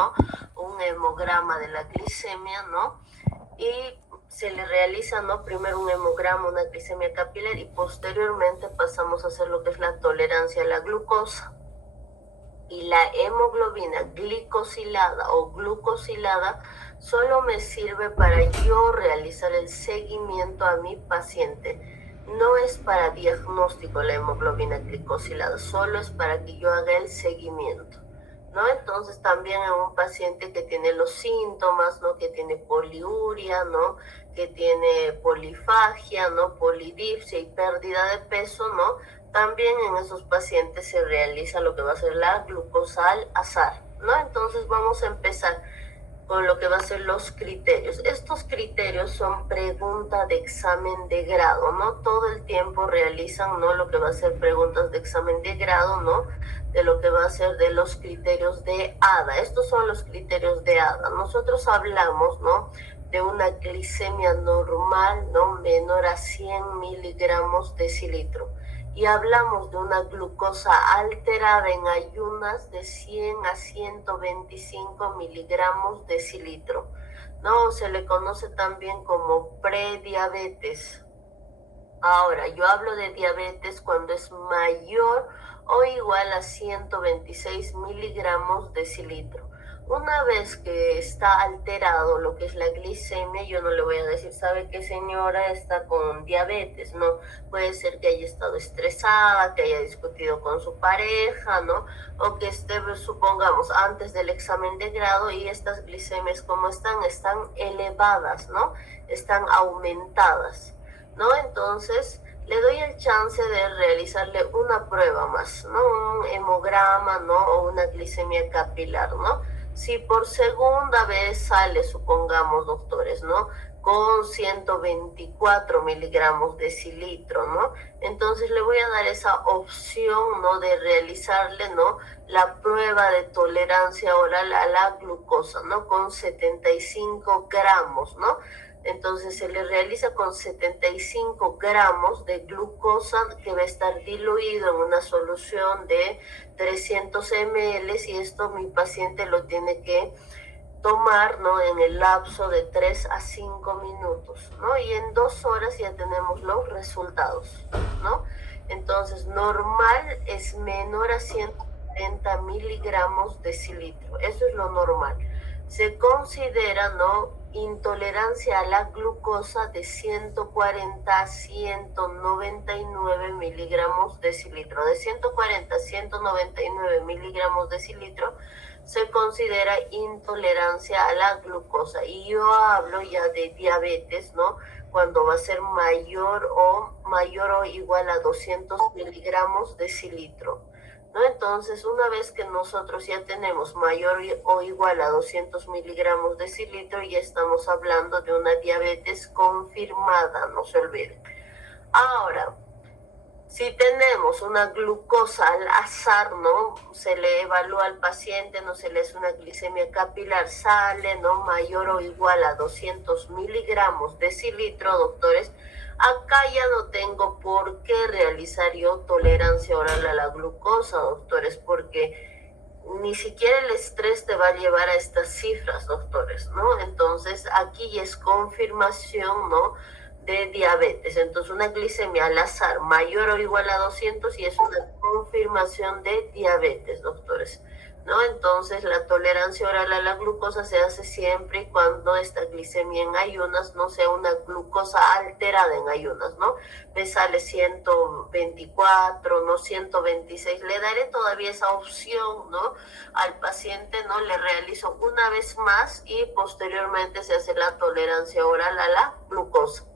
¿no? Un hemograma de la glicemia, ¿no? Y se le realiza, ¿no? Primero un hemograma, una glicemia capilar, y posteriormente pasamos a hacer lo que es la tolerancia a la glucosa. Y la hemoglobina glicosilada o glucosilada solo me sirve para yo realizar el seguimiento a mi paciente. No es para diagnóstico la hemoglobina glicosilada, solo es para que yo haga el seguimiento, ¿no? Entonces también en un paciente que tiene los síntomas, ¿no? Que tiene poliuria, ¿no? Que tiene polifagia, ¿no? Polidipsia y pérdida de peso, ¿no? También en esos pacientes se realiza lo que va a ser la glucosa al azar, ¿no? Entonces vamos a empezar con lo que va a ser los criterios. Estos criterios son preguntas de examen de grado, ¿no? Todo el tiempo realizan, ¿no? Lo que va a ser preguntas de examen de grado, ¿no? De lo que va a ser de los criterios de ADA. Estos son los criterios de ADA. Nosotros hablamos, ¿no? De una glicemia normal, ¿no? Menor a 100 miligramos decilitro. Y hablamos de una glucosa alterada en ayunas de 100 a 125 miligramos decilitro, ¿no? Se le conoce también como prediabetes. Ahora, yo hablo de diabetes cuando es mayor o igual a 126 miligramos decilitro. Una vez que está alterado lo que es la glicemia, yo no le voy a decir, ¿sabe qué, señora? Está con diabetes, ¿no? Puede ser que haya estado estresada, que haya discutido con su pareja, ¿no? O que esté, supongamos, antes del examen de grado y estas glicemias, ¿cómo están? Están elevadas, ¿no? Están aumentadas, ¿no? Entonces le doy el chance de realizarle una prueba más, ¿no? Un hemograma, ¿no? O una glicemia capilar, ¿no? Si por segunda vez sale, supongamos, doctores, ¿no? Con 124 miligramos decilitro, ¿no? Entonces le voy a dar esa opción, ¿no? De realizarle, ¿no? La prueba de tolerancia oral a la glucosa, ¿no? Con 75 gramos, ¿no? Entonces se le realiza con 75 gramos de glucosa que va a estar diluido en una solución de 300 ml, y esto mi paciente lo tiene que tomar, ¿no? En el lapso de 3 a 5 minutos, ¿no? Y en 2 horas ya tenemos los resultados, ¿no? Entonces normal es menor a 140 miligramos decilitro, eso es lo normal. Se considera, ¿no? Intolerancia a la glucosa de 140 a 199 miligramos decilitro. De 140 a 199 miligramos decilitro se considera intolerancia a la glucosa. Y yo hablo ya de diabetes, ¿no? Cuando va a ser mayor o igual a 200 miligramos decilitro, ¿no? Entonces, una vez que nosotros ya tenemos mayor o igual a 200 miligramos decilitro, ya estamos hablando de una diabetes confirmada, no se olviden. Ahora, si tenemos una glucosa al azar, ¿no? Se le evalúa al paciente, no se le hace una glicemia capilar, sale, ¿no? Mayor o igual a 200 miligramos decilitro, doctores. Acá ya no tengo por qué realizar yo tolerancia oral a la glucosa, doctores, porque ni siquiera el estrés te va a llevar a estas cifras, doctores, ¿no? Entonces aquí es confirmación, ¿no? De diabetes. Entonces una glicemia al azar mayor o igual a 200 y es una confirmación de diabetes, doctores, ¿no? Entonces la tolerancia oral a la glucosa se hace siempre y cuando esta glicemia en ayunas no sea una glucosa alterada en ayunas, ¿no? Me sale 124, ¿no? 126, le daré todavía esa opción, ¿no? Al paciente, ¿no? Le realizo una vez más y posteriormente se hace la tolerancia oral a la glucosa.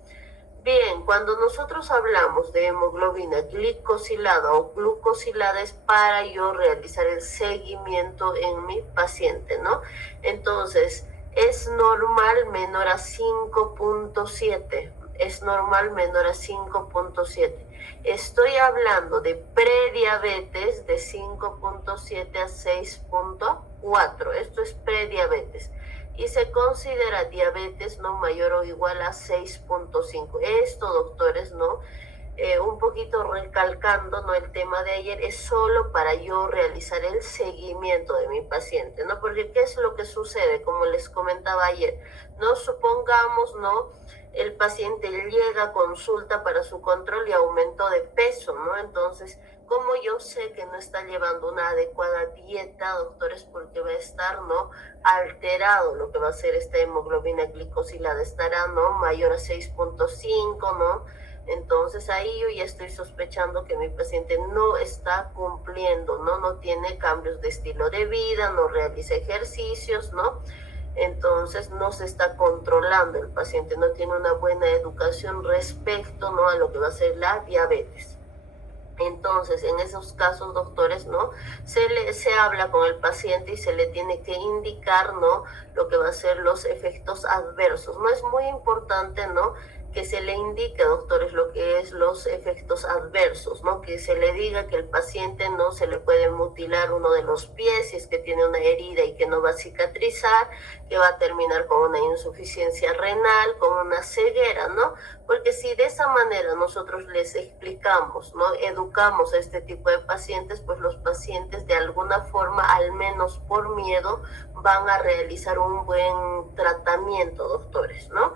Bien, cuando nosotros hablamos de hemoglobina glicosilada o glucosilada es para yo realizar el seguimiento en mi paciente, ¿no? Entonces, es normal menor a 5.7, es normal menor a 5.7. Estoy hablando de prediabetes de 5.7 a 6.4, esto es prediabetes. Y se considera diabetes no mayor o igual a 6.5. Esto, doctores, ¿no? un poquito recalcando, ¿no? El tema de ayer es solo para yo realizar el seguimiento de mi paciente, ¿no? Porque ¿qué es lo que sucede? Como les comentaba ayer, no supongamos, ¿no? El paciente llega a consulta para su control y aumentó de peso, ¿no? Entonces, como yo sé que no está llevando una adecuada dieta, doctores, porque va a estar, ¿no? Alterado lo que va a ser esta hemoglobina glicosilada, estará, ¿no? Mayor a 6.5, ¿no? Entonces ahí yo ya estoy sospechando que mi paciente no está cumpliendo, ¿no? No tiene cambios de estilo de vida, no realiza ejercicios, ¿no? Entonces no se está controlando el paciente, no tiene una buena educación respecto, ¿no? A lo que va a ser la diabetes. Entonces, en esos casos, doctores, ¿no? Se habla con el paciente y se le tiene que indicar, ¿no? Lo que va a ser los efectos adversos. No es muy importante, ¿no? Que se le indique, doctores, lo que es los efectos adversos, ¿no? Que se le diga que el paciente no se le puede mutilar uno de los pies si es que tiene una herida y que no va a cicatrizar, que va a terminar con una insuficiencia renal, con una ceguera, ¿no? Porque si de esa manera nosotros les explicamos, ¿no? Educamos a este tipo de pacientes, pues los pacientes de alguna forma, al menos por miedo, van a realizar un buen tratamiento, doctores, ¿no?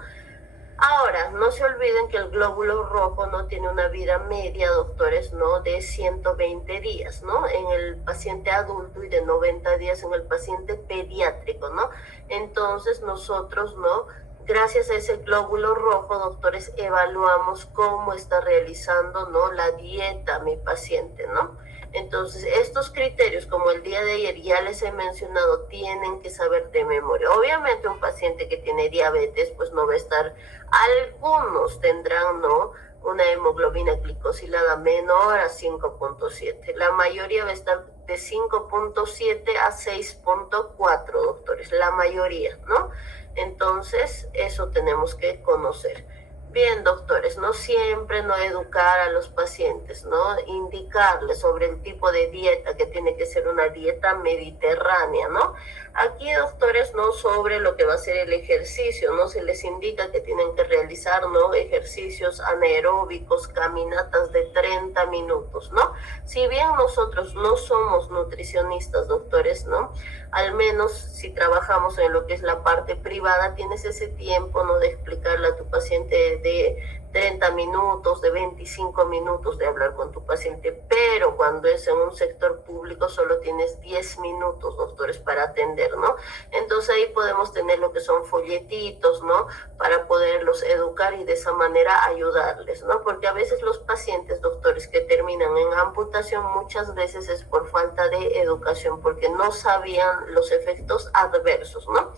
Ahora, no se olviden que el glóbulo rojo no tiene una vida media, doctores, ¿no? De 120 días, ¿no? En el paciente adulto y de 90 días en el paciente pediátrico, ¿no? Entonces nosotros, ¿no? Gracias a ese glóbulo rojo, doctores, evaluamos cómo está realizando, ¿no? La dieta mi paciente, ¿no? Entonces, estos criterios, como el día de ayer ya les he mencionado, tienen que saber de memoria. Obviamente un paciente que tiene diabetes, pues no va a estar, algunos tendrán, ¿no? Una hemoglobina glicosilada menor a 5.7. La mayoría va a estar de 5.7 a 6.4, doctores, la mayoría, ¿no? Entonces, eso tenemos que conocer. Bien, doctores, no siempre no educar a los pacientes, ¿no? Indicarles sobre el tipo de dieta que tiene que ser una dieta mediterránea, ¿no? Aquí, doctores, no sobre lo que va a ser el ejercicio, ¿no? Se les indica que tienen que realizar, ¿no? Ejercicios anaeróbicos, caminatas de 30 minutos, ¿no? Si bien nosotros no somos nutricionistas, doctores, ¿no? Al menos si trabajamos en lo que es la parte privada, tienes ese tiempo, ¿no? De explicarle a tu paciente de 30 minutos, de 25 minutos de hablar con tu paciente, pero cuando es en un sector público solo tienes 10 minutos, doctores, para atender, ¿no? Entonces ahí podemos tener lo que son folletitos, ¿no? Para poderlos educar y de esa manera ayudarles, ¿no? Porque a veces los pacientes, doctores, que terminan en amputación, muchas veces es por falta de educación, porque no sabían los efectos adversos, ¿no?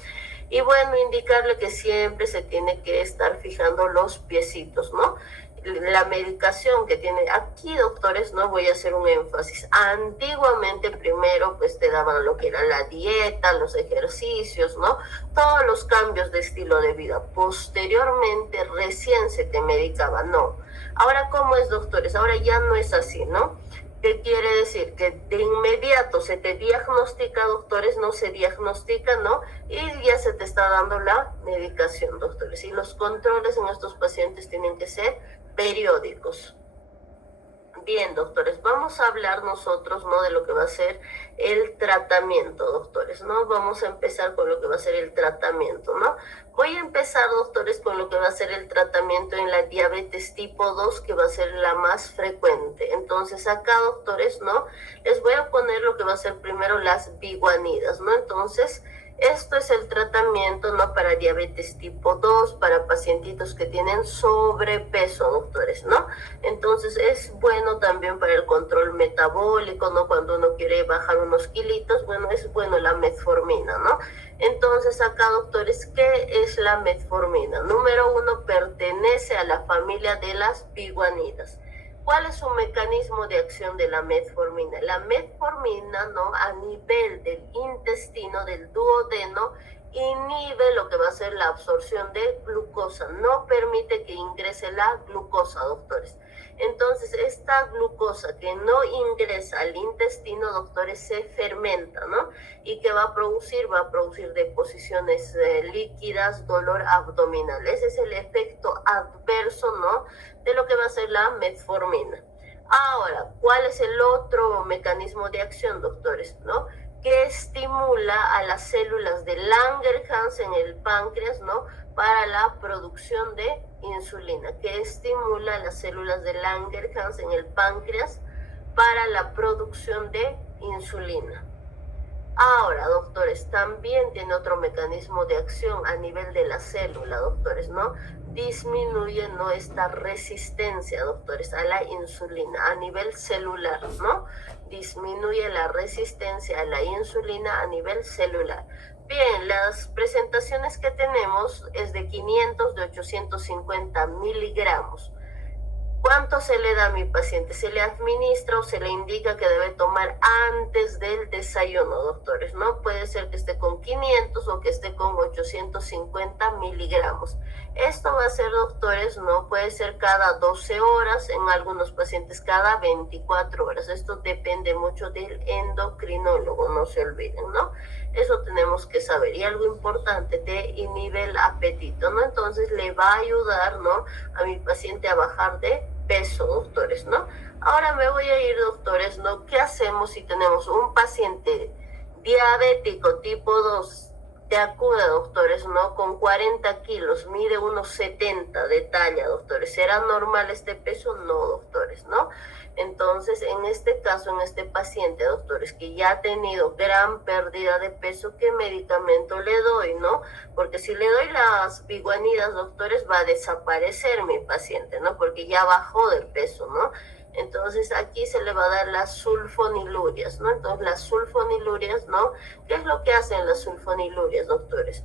Y bueno, indicarle que siempre se tiene que estar fijando los piecitos, ¿no? La medicación que tiene aquí, doctores, no voy a hacer un énfasis. Antiguamente primero pues te daban lo que era la dieta, los ejercicios, ¿no? Todos los cambios de estilo de vida. Posteriormente recién se te medicaba, no. Ahora, ¿cómo es, doctores? Ahora ya no es así, ¿no? ¿Qué quiere decir? Que de inmediato se te diagnostica, doctores, no se diagnostica, ¿no? Y ya se te está dando la medicación, doctores. Y los controles en estos pacientes tienen que ser periódicos. Bien, doctores, vamos a hablar nosotros, ¿no? De lo que va a ser el tratamiento, doctores, ¿no? Vamos a empezar con lo que va a ser el tratamiento, ¿no? Voy a empezar, doctores, con lo que va a ser el tratamiento en la diabetes tipo 2, que va a ser la más frecuente. Entonces, acá, doctores, ¿no? Les voy a poner lo que va a ser primero las biguanidas, ¿no? Entonces, esto es el tratamiento, ¿no? Para diabetes tipo 2, para pacientitos que tienen sobrepeso, doctores, ¿no? Entonces es bueno también para el control metabólico, ¿no? Cuando uno quiere bajar unos kilitos, bueno, es bueno la metformina, ¿no? Entonces acá, doctores, ¿qué es la metformina? Número uno, pertenece a la familia de las biguanidas. ¿Cuál es su mecanismo de acción de la metformina? La metformina, ¿no? A nivel del intestino, del duodeno, inhibe lo que va a ser la absorción de glucosa, no permite que ingrese la glucosa, doctores. Entonces, esta glucosa que no ingresa al intestino, doctores, se fermenta, ¿no? ¿Y qué va a producir? Va a producir deposiciones líquidas, dolor abdominal. Ese es el efecto adverso, ¿no? De lo que va a ser la metformina. Ahora, ¿cuál es el otro mecanismo de acción, doctores? ¿No? Que estimula a las células de Langerhans en el páncreas, ¿no? Para la producción de insulina, que estimula las células de Langerhans en el páncreas para la producción de insulina. Ahora, doctores, también tiene otro mecanismo de acción a nivel de la célula, doctores, ¿no? Disminuye, ¿no?, esta resistencia, doctores, a la insulina a nivel celular, ¿no? Disminuye la resistencia a la insulina a nivel celular. Bien, las presentaciones que tenemos es de 500, de 850 miligramos. ¿Cuánto se le da a mi paciente? ¿Se le administra o se le indica que debe tomar antes del desayuno, doctores? ¿No? Puede ser que esté con 500 o que esté con 850 miligramos. Esto va a ser, doctores, ¿no? Puede ser cada 12 horas, en algunos pacientes cada 24 horas. Esto depende mucho del endocrinólogo, no se olviden, ¿no? Eso tenemos que saber. Y algo importante, de inhibir el apetito, ¿no? Entonces le va a ayudar, ¿no?, a mi paciente a bajar de peso, doctores, ¿no? Ahora me voy a ir, doctores, ¿no? ¿Qué hacemos si tenemos un paciente diabético tipo 2, te acude, doctores, ¿no?, con 40 kilos, mide unos 70 de talla, doctores? ¿Será normal este peso? No, doctores, ¿no? Entonces, en este caso, en este paciente, doctores, que ya ha tenido gran pérdida de peso, ¿qué medicamento le doy, no? Porque si le doy las biguanidas, doctores, va a desaparecer mi paciente, ¿no? Porque ya bajó de peso, ¿no? Entonces, aquí se le va a dar las sulfonilurias, ¿no? Entonces, las sulfonilurias, ¿no? ¿Qué es lo que hacen las sulfonilurias, doctores?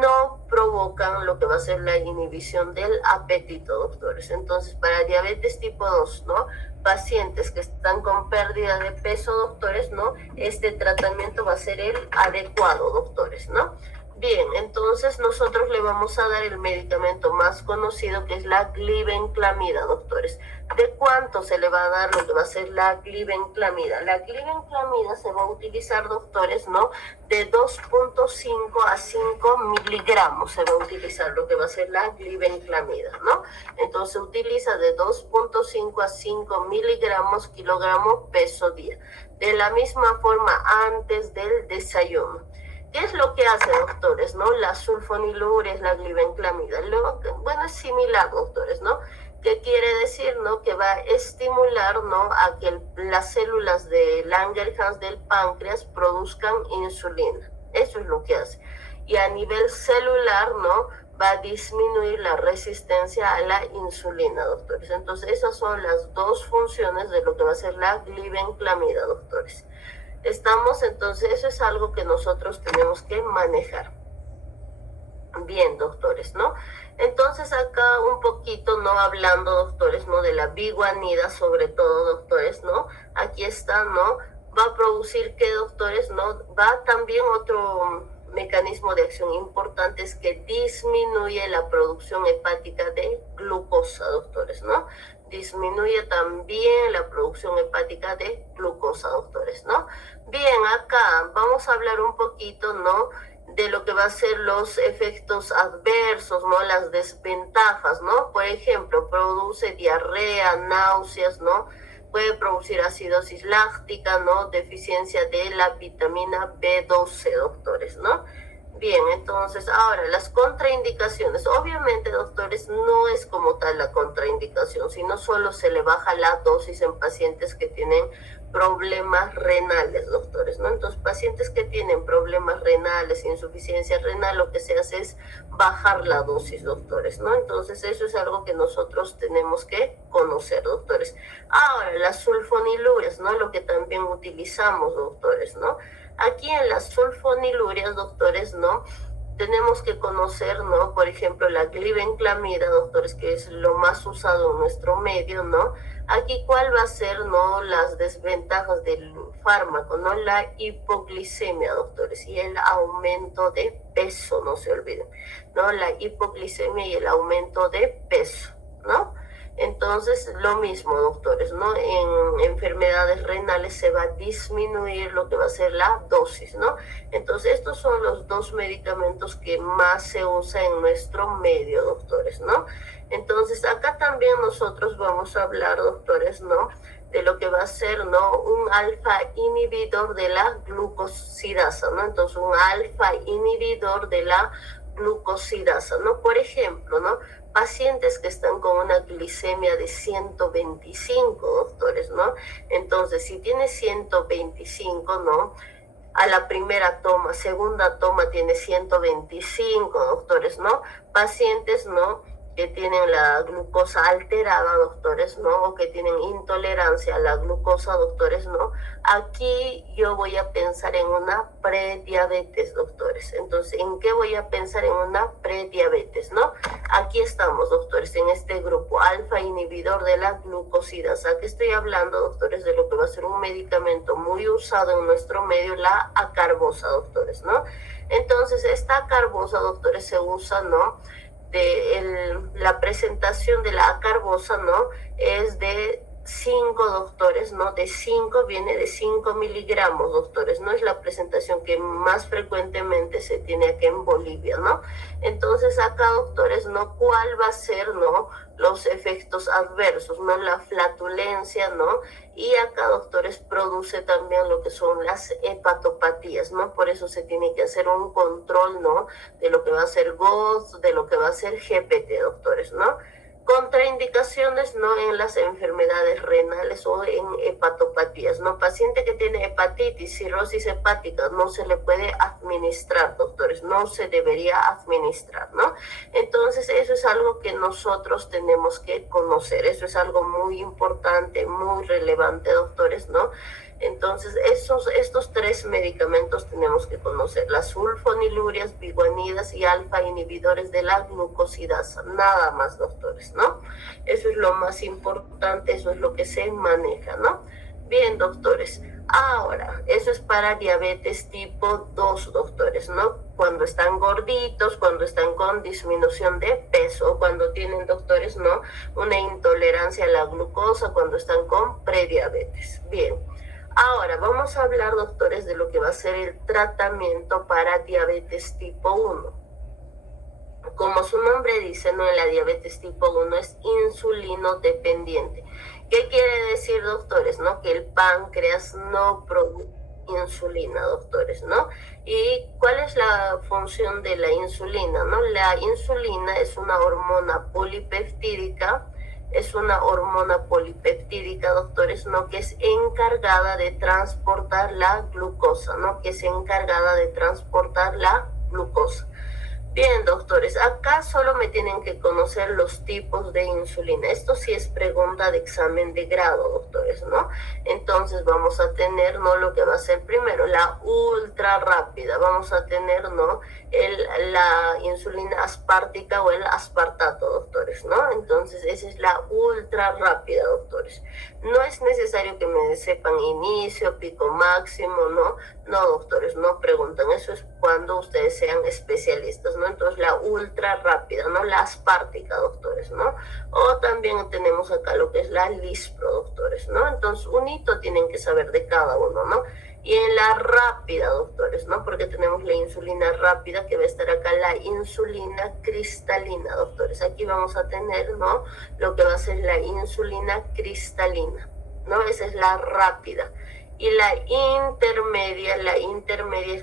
No provocan lo que va a ser la inhibición del apetito, doctores. Entonces, para diabetes tipo 2, ¿no?, pacientes que están con pérdida de peso, doctores, ¿no?, este tratamiento va a ser el adecuado, doctores, ¿no? Bien, entonces nosotros le vamos a dar el medicamento más conocido, que es la glibenclamida, doctores. ¿De cuánto se le va a dar lo que va a ser la glibenclamida? La glibenclamida se va a utilizar, doctores, ¿no?, de 2.5 a 5 miligramos se va a utilizar lo que va a ser la glibenclamida, ¿no? Entonces se utiliza de 2.5 a 5 miligramos kilogramo peso día. De la misma forma, antes del desayuno. ¿Qué es lo que hace, doctores, no? Las sulfonilurias, la glibenclamida. Bueno, es similar, doctores, ¿no? ¿Qué quiere decir, no? Que va a estimular, ¿no?, a que las células de Langerhans del páncreas produzcan insulina. Eso es lo que hace. Y a nivel celular, ¿no?, va a disminuir la resistencia a la insulina, doctores. Entonces, esas son las dos funciones de lo que va a ser la glibenclamida, doctores. Estamos, entonces, eso es algo que nosotros tenemos que manejar. Bien, doctores, ¿no? Entonces, acá un poquito, ¿no?, hablando, doctores, ¿no?, de la biguanida, sobre todo, doctores, ¿no? Aquí está, ¿no? Va a producir, ¿qué, doctores? ¿No? Va también otro mecanismo de acción importante, es que disminuye la producción hepática de glucosa, doctores, ¿no? Disminuye también la producción hepática de glucosa, doctores, ¿no? Bien, acá vamos a hablar un poquito, ¿no?, de lo que va a ser los efectos adversos, ¿no?, las desventajas, ¿no? Por ejemplo, produce diarrea, náuseas, ¿no? Puede producir acidosis láctica, ¿no?, deficiencia de la vitamina B12, doctores, ¿no? Bien, entonces, ahora, las contraindicaciones. Obviamente, doctores, no es como tal la contraindicación, sino solo se le baja la dosis en pacientes que tienen problemas renales, doctores, ¿no? Entonces, pacientes que tienen problemas renales, insuficiencia renal, lo que se hace es bajar la dosis, doctores, ¿no? Entonces, eso es algo que nosotros tenemos que conocer, doctores. Ahora, las sulfonilurias, ¿no? Lo que también utilizamos, doctores, ¿no? Aquí en las sulfonilurias, doctores, ¿no?, tenemos que conocer, ¿no?, por ejemplo, la glibenclamida, doctores, que es lo más usado en nuestro medio, ¿no? Aquí, ¿cuál va a ser, no?, las desventajas del fármaco, ¿no? La hipoglicemia, doctores, y el aumento de peso, no se olviden, ¿no? La hipoglicemia y el aumento de peso, ¿no? Entonces, lo mismo, doctores, ¿no? En enfermedades renales se va a disminuir lo que va a ser la dosis, ¿no? Entonces, estos son los dos medicamentos que más se usa en nuestro medio, doctores, ¿no? Entonces, acá también nosotros vamos a hablar, doctores, ¿no? De lo que va a ser, ¿no? Un alfa inhibidor de la glucosidasa, ¿no? Entonces, un alfa inhibidor de la glucosidasa, ¿no? Por ejemplo, ¿no? Pacientes que están con una glicemia de 125, doctores, ¿no? Entonces, si tiene 125, ¿no? A la primera toma, segunda toma tiene 125, doctores, ¿no? Pacientes, ¿no? Que tienen la glucosa alterada, doctores, ¿no? O que tienen intolerancia a la glucosa, doctores, ¿no? Aquí yo voy a pensar en una prediabetes, doctores. Entonces, ¿en qué voy a pensar? En una prediabetes, ¿no? Aquí estamos, doctores, en este grupo, alfa inhibidor de la glucosidasa. Aquí estoy hablando, doctores, de lo que va a ser un medicamento muy usado en nuestro medio, la acarbosa, doctores, ¿no? Entonces, esta acarbosa, doctores, se usa, ¿no? La presentación de la acarbosa, ¿no? Es de 5, doctores, ¿no? De 5 viene de 5 miligramos, doctores, ¿no? Es la presentación que más frecuentemente se tiene aquí en Bolivia, ¿no? Entonces acá, doctores, ¿no? ¿Cuál va a ser, ¿no? Los efectos adversos, ¿no? La flatulencia, ¿no? Y acá, doctores, produce también lo que son las hepatopatías, ¿no? Por eso se tiene que hacer un control, ¿no? De lo que va a ser GOS, de lo que va a ser GPT, doctores, ¿no? Contraindicaciones, ¿no? En las enfermedades renales o en hepatopatías, ¿no? Paciente que tiene hepatitis, cirrosis hepática, no se le puede administrar, doctores, no se debería administrar, ¿no? Entonces, eso es algo que nosotros tenemos que conocer, eso es algo muy importante, muy relevante, doctores, ¿no? Entonces, estos 3 medicamentos tenemos que conocer, las sulfonilurias, biguanidas y alfa inhibidores de la glucosidasa, nada más, doctores, ¿no? Eso es lo más importante, eso es lo que se maneja, ¿no? Bien, doctores. Ahora, eso es para diabetes tipo 2, doctores, ¿no? Cuando están gorditos, cuando están con disminución de peso, cuando tienen, doctores, ¿no? Una intolerancia a la glucosa, cuando están con prediabetes. Bien. Ahora, vamos a hablar, doctores, de lo que va a ser el tratamiento para diabetes tipo 1. Como su nombre dice, ¿no? En la diabetes tipo 1 es insulino dependiente. ¿Qué quiere decir, doctores? ¿No? Que el páncreas no produce insulina, doctores, ¿no? ¿Y cuál es la función de la insulina, no? La insulina es una hormona polipeptídica, doctores, ¿no? Que es encargada de transportar la glucosa, ¿no? Que es encargada de transportar la glucosa. Bien, doctores, acá solo me tienen que conocer los tipos de insulina. Esto sí es pregunta de examen de grado, doctores, ¿no? Entonces vamos a tener, ¿no? Lo que va a ser primero, la ultra rápida. Vamos a tener, ¿no? La insulina aspartica o el aspartato, doctores, ¿no? Entonces esa es la ultra rápida, doctores. No es necesario que me sepan inicio, pico máximo, ¿no? No, doctores, no preguntan. Eso es cuando ustedes sean especialistas, ¿no? Entonces la ultra rápida, ¿no? La aspartica, doctores, ¿no? O también tenemos acá lo que es la lispro, doctores, ¿no? Entonces un hito tienen que saber de cada uno, ¿no? Y en la rápida, doctores, ¿no? Porque tenemos la insulina rápida, que va a estar acá la insulina cristalina, doctores. Aquí vamos a tener, ¿no? Lo que va a ser la insulina cristalina, ¿no? Esa es la rápida. Y la intermedia es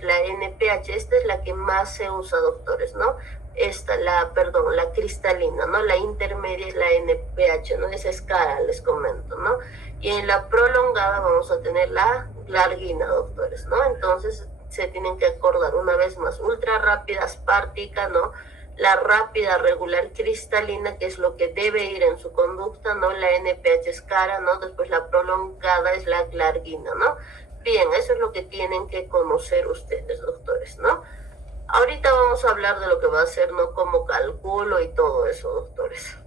la NPH. Esta es la que más se usa, doctores, ¿no? La cristalina, ¿no? La intermedia es la NPH, ¿no? Esa es cara, les comento, ¿no? Y en la prolongada vamos a tener la glargina, doctores, ¿no? Entonces se tienen que acordar una vez más, ultra rápida, aspartica, ¿no? La rápida regular cristalina, que es lo que debe ir en su conducta, ¿no? La NPH es cara, ¿no? Después la prolongada es la glargina, ¿no? Bien, eso es lo que tienen que conocer ustedes, doctores, ¿no? Ahorita vamos a hablar de lo que va a ser, ¿no? Cómo calculo y todo eso, doctores.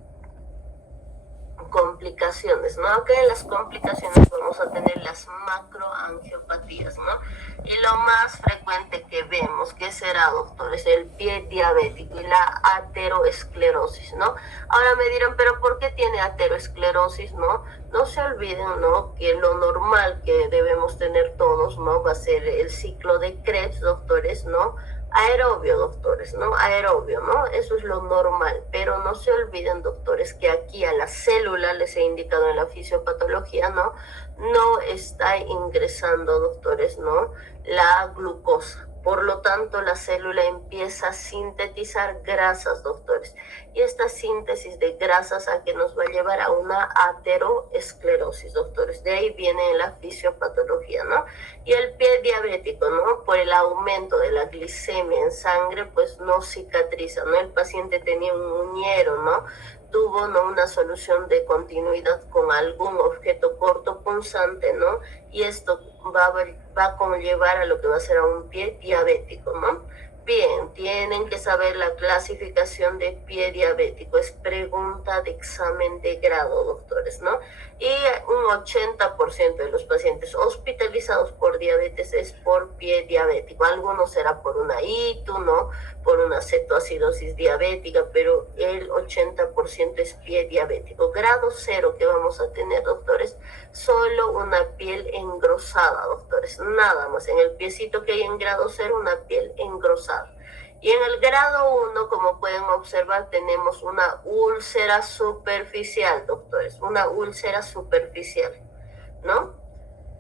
complicaciones, ¿no? Acá en las complicaciones vamos a tener las macroangiopatías, ¿no? Y lo más frecuente que vemos, ¿qué será, doctor? Es el pie diabético y la ateroesclerosis, ¿no? Ahora me dirán, ¿pero por qué tiene ateroesclerosis, no? No se olviden, ¿no?, que lo normal que debemos tener todos, ¿no?, va a ser el ciclo de Krebs, doctores, ¿no? Aerobio, doctores, ¿no? Aerobio, ¿no? Eso es lo normal, pero no se olviden, doctores, que aquí a la célula, les he indicado en la fisiopatología, ¿no? No está ingresando, doctores, ¿no?, la glucosa. Por lo tanto, la célula empieza a sintetizar grasas, doctores. Y esta síntesis de grasas a que nos va a llevar a una ateroesclerosis, doctores. De ahí viene en la fisiopatología, ¿no? Y el pie diabético, ¿no? Por el aumento de la glicemia en sangre, pues no cicatriza, ¿no? El paciente tenía un uñero, ¿no? Tuvo, ¿no?, una solución de continuidad con algún objeto corto punzante, ¿no? Y esto va a conllevar a lo que va a ser a un pie diabético, ¿no? Bien, tienen que saber la clasificación de pie diabético. Es pregunta de examen de grado, doctores, ¿no? Y un 80% de los pacientes hospitalizados por diabetes es por pie diabético. Algunos será por una ITU, ¿no?, por una cetoacidosis diabética, pero el 80% es pie diabético. Grado 0 que vamos a tener, doctores, solo una piel engrosada, doctores, nada más. En el piecito que hay en grado 0, una piel engrosada. Y en el grado 1, como pueden observar, tenemos una úlcera superficial, doctores, una úlcera superficial, ¿no?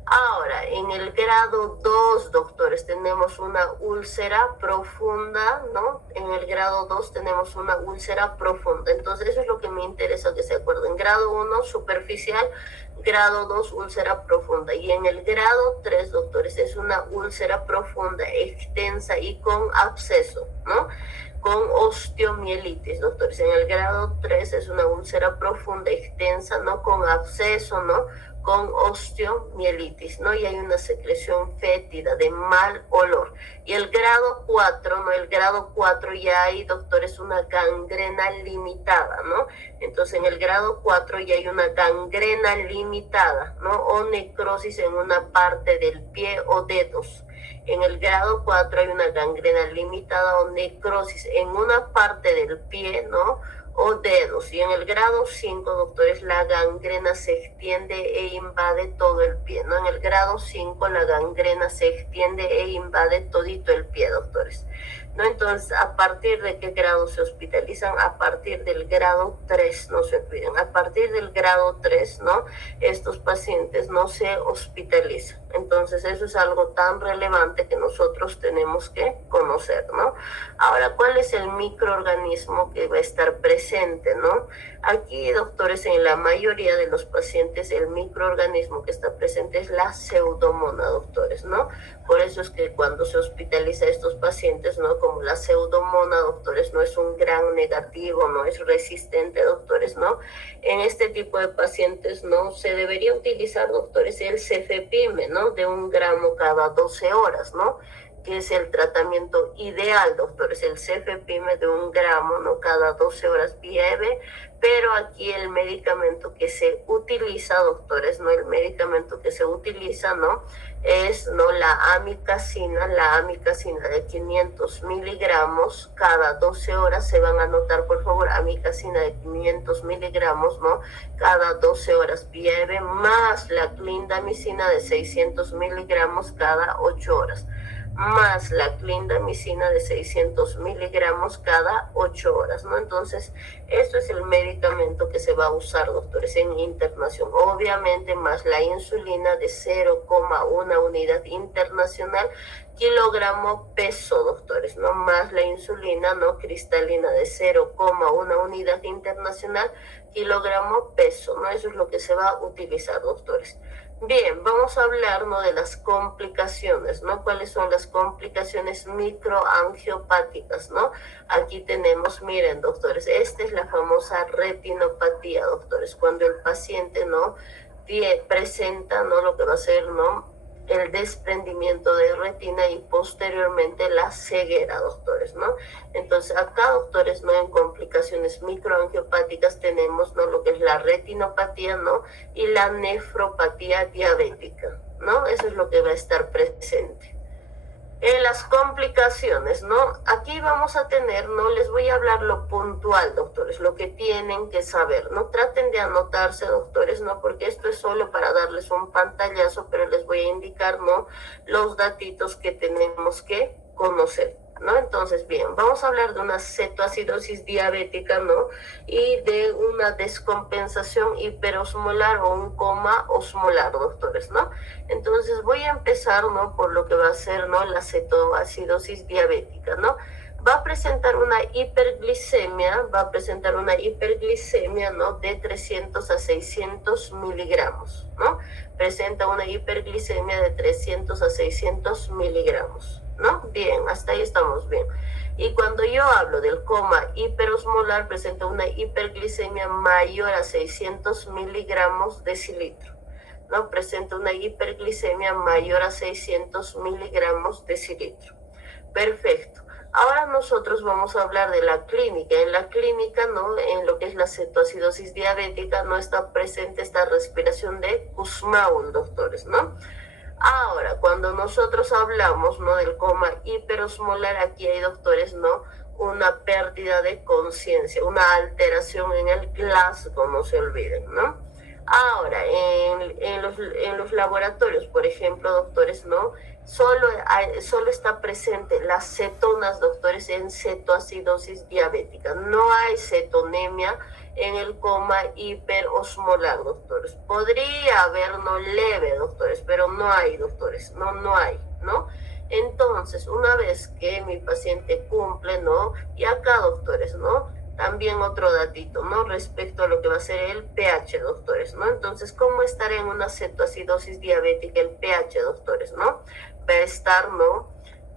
Ahora, en el grado 2, doctores, tenemos una úlcera profunda, ¿no? En el grado 2 tenemos una úlcera profunda. Entonces, eso es lo que me interesa que se acuerden. Grado 1, superficial. Grado 2, úlcera profunda. Y en el grado 3, doctores, es una úlcera profunda, extensa y con absceso, ¿no?, con osteomielitis, doctores. En el grado 3 es una úlcera profunda, extensa, ¿no?, con absceso, ¿no?, con osteomielitis, ¿no? Y hay una secreción fétida de mal olor. Y el grado 4, ¿no? El grado 4 ya hay, doctores, una gangrena limitada, ¿no? Entonces, en el grado 4 ya hay una gangrena limitada, ¿no?, o necrosis en una parte del pie o dedos. En el grado 4 hay una gangrena limitada o necrosis en una parte del pie, ¿no?, o dedos. Y en el grado 5, doctores, la gangrena se extiende e invade todo el pie, ¿no? En el grado 5 la gangrena se extiende e invade todito el pie, doctores, ¿no? Entonces, ¿a partir de qué grado se hospitalizan? A partir del grado 3, no se olviden. A partir del grado 3, ¿no?, estos pacientes no se hospitalizan. Entonces, eso es algo tan relevante que nosotros tenemos que conocer, ¿no? Ahora, ¿cuál es el microorganismo que va a estar presente, no? Aquí, doctores, en la mayoría de los pacientes, el microorganismo que está presente es la pseudomonas, doctores, ¿no? Por eso es que cuando se hospitaliza a estos pacientes, ¿no?, como la pseudomonas, doctores, no es un gran negativo, no es resistente, doctores, ¿no? En este tipo de pacientes, ¿no?, se debería utilizar, doctores, el cefepime, ¿no?, de 1 gramo cada 12 horas, ¿no?, que es el tratamiento ideal, doctores, el cefepime de 1 gramo, ¿no?, cada 12 horas vieve. Pero aquí el medicamento que se utiliza, doctores, ¿no?, el medicamento que se utiliza, ¿no?, es, ¿no?, la amicacina de 500 miligramos cada 12 horas. Se van a anotar, por favor, amicacina de 500 miligramos, ¿no?, cada 12 horas vieve, más la clindamicina de 600 miligramos cada 8 horas. Más la clindamicina de 600 miligramos cada 8 horas, ¿no? Entonces, esto es el medicamento que se va a usar, doctores, en internación. Obviamente, más la insulina de 0,1 unidad internacional kilogramo peso, doctores, ¿no? Más la insulina, ¿no?, cristalina de 0,1 unidad internacional kilogramo peso, ¿no? Eso es lo que se va a utilizar, doctores. Bien, vamos a hablar, ¿no?, de las complicaciones, ¿no? ¿Cuáles son las complicaciones microangiopáticas, no? Aquí tenemos, miren, doctores, esta es la famosa retinopatía, doctores, cuando el paciente, ¿no?, presenta, ¿no?, lo que va a ser, ¿no?, el desprendimiento de retina y posteriormente la ceguera, doctores, ¿no? Entonces acá, doctores, ¿no? En complicaciones microangiopáticas tenemos, ¿no? Lo que es la retinopatía, ¿no? Y la nefropatía diabética, ¿no? Eso es lo que va a estar presente. En las complicaciones, ¿no? Aquí vamos a tener, ¿no? Les voy a hablar lo puntual, doctores, lo que tienen que saber, ¿no? Traten de anotarse, doctores, ¿no? Porque esto es solo para darles un pantallazo, pero les voy a indicar, ¿no? Los datitos que tenemos que conocer, ¿no? Entonces, bien, vamos a hablar de una cetoacidosis diabética, ¿no? Y de una descompensación hiperosmolar o un coma osmolar, doctores, ¿no? Entonces voy a empezar, ¿no? Por lo que va a ser, ¿no? La cetoacidosis diabética, ¿no? Va a presentar una hiperglicemia, ¿no? De 300 a 600 miligramos, ¿no? Presenta una hiperglicemia de 300 a 600 miligramos, ¿no? Bien, hasta ahí estamos bien. Y cuando yo hablo del coma hiperosmolar, presenta una hiperglicemia mayor a 600 miligramos decilitro, ¿no? Presenta una hiperglicemia mayor a 600 miligramos decilitro. Perfecto. Ahora nosotros vamos a hablar de la clínica. En la clínica, ¿no? En lo que es la cetoacidosis diabética, no está presente esta respiración de Kussmaul, doctores, ¿no? Ahora, cuando nosotros hablamos, ¿no? Del coma hiperosmolar, aquí hay, doctores, ¿no? Una pérdida de conciencia, una alteración en el Glasgow, no se olviden, ¿no? Ahora, en los laboratorios, por ejemplo, doctores, ¿no? Solo está presente las cetonas, doctores, en cetoacidosis diabética. No hay cetonemia en el coma hiperosmolar, doctores. Podría haber no leve, doctores, pero no hay, doctores, no hay, ¿no? Entonces, una vez que mi paciente cumple, ¿no? Y acá, doctores, ¿no? También otro datito, ¿no? Respecto a lo que va a ser el pH, doctores, ¿no? Entonces, ¿cómo estará en una cetoacidosis diabética el pH, doctores, ¿no? Va a estar, ¿no?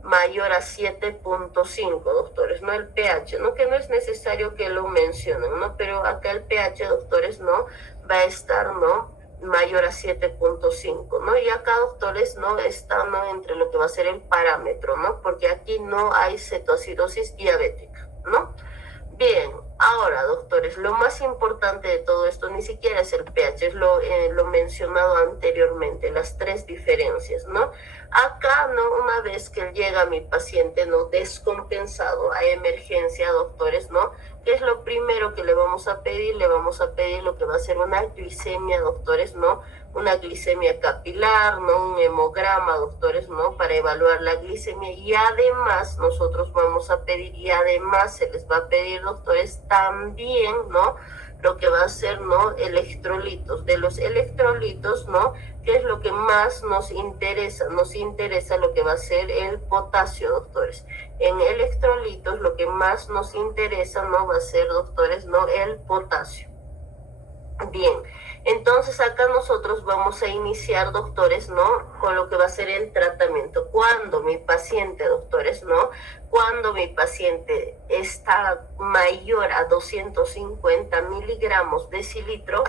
Mayor a 7.5, doctores, ¿no? El pH, ¿no? Que no es necesario que lo mencionen, ¿no? Pero acá el pH, doctores, ¿no? Va a estar, ¿no? Mayor a 7.5, ¿no? Y acá, doctores, ¿no? Está, ¿no? Entre lo que va a ser el parámetro, ¿no? Porque aquí no hay cetoacidosis diabética, ¿no? Bien, ahora, doctores, lo más importante de todo esto ni siquiera es el pH, es lo mencionado anteriormente, las tres diferencias, ¿no? Acá, ¿no? Una vez que llega mi paciente, ¿no? Descompensado a emergencia, doctores, ¿no? ¿Qué es lo primero que le vamos a pedir? Le vamos a pedir lo que va a ser una glicemia, doctores, ¿no? Una glicemia capilar, ¿no? Un hemograma, doctores, ¿no? Para evaluar la glicemia. Y además nosotros vamos a pedir, y además se les va a pedir, doctores, también, ¿no? Lo que va a ser, ¿no? Electrolitos. De los electrolitos, ¿no? ¿Qué es lo que más nos interesa? Nos interesa lo que va a ser el potasio, doctores. En electrolitos lo que más nos interesa, ¿no? Va a ser, doctores, ¿no? El potasio. Bien, entonces acá nosotros vamos a iniciar, doctores, ¿no? Con lo que va a ser el tratamiento. Cuando mi paciente, doctores, ¿no? Cuando mi paciente está mayor a 250 miligramos decilitro,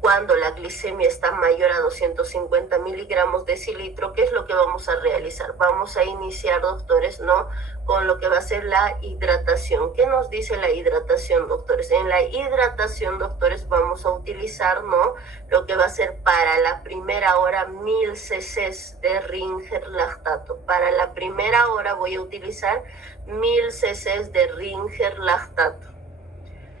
cuando la glicemia está mayor a 250 miligramos decilitro, ¿qué es lo que vamos a realizar? Vamos a iniciar, doctores, ¿no? Con lo que va a ser la hidratación. ¿Qué nos dice la hidratación, doctores? En la hidratación, doctores, vamos a utilizar, ¿no? Lo que va a ser para la primera hora 1000 cc de Ringer lactato. Para la primera hora voy a utilizar 1000 cc de Ringer lactato.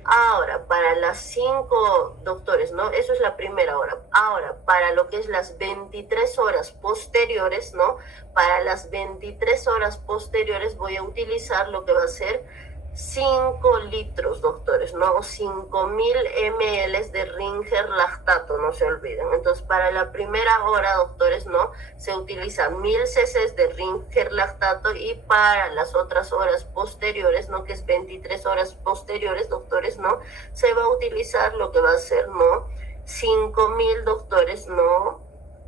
Ahora, para las 5, doctores, ¿no? Eso es la primera hora. Ahora, para lo que es las 23 horas posteriores, ¿no? Para las 23 horas posteriores voy a utilizar lo que va a ser 5 litros, doctores, ¿no? 5000 ml de Ringer lactato, no se olviden. Entonces, para la primera hora, doctores, ¿no? Se utiliza 1000 cc de Ringer lactato, y para las otras horas posteriores, ¿no? Que es 23 horas posteriores, doctores, ¿no? Se va a utilizar lo que va a ser, ¿no? 5000, doctores, ¿no?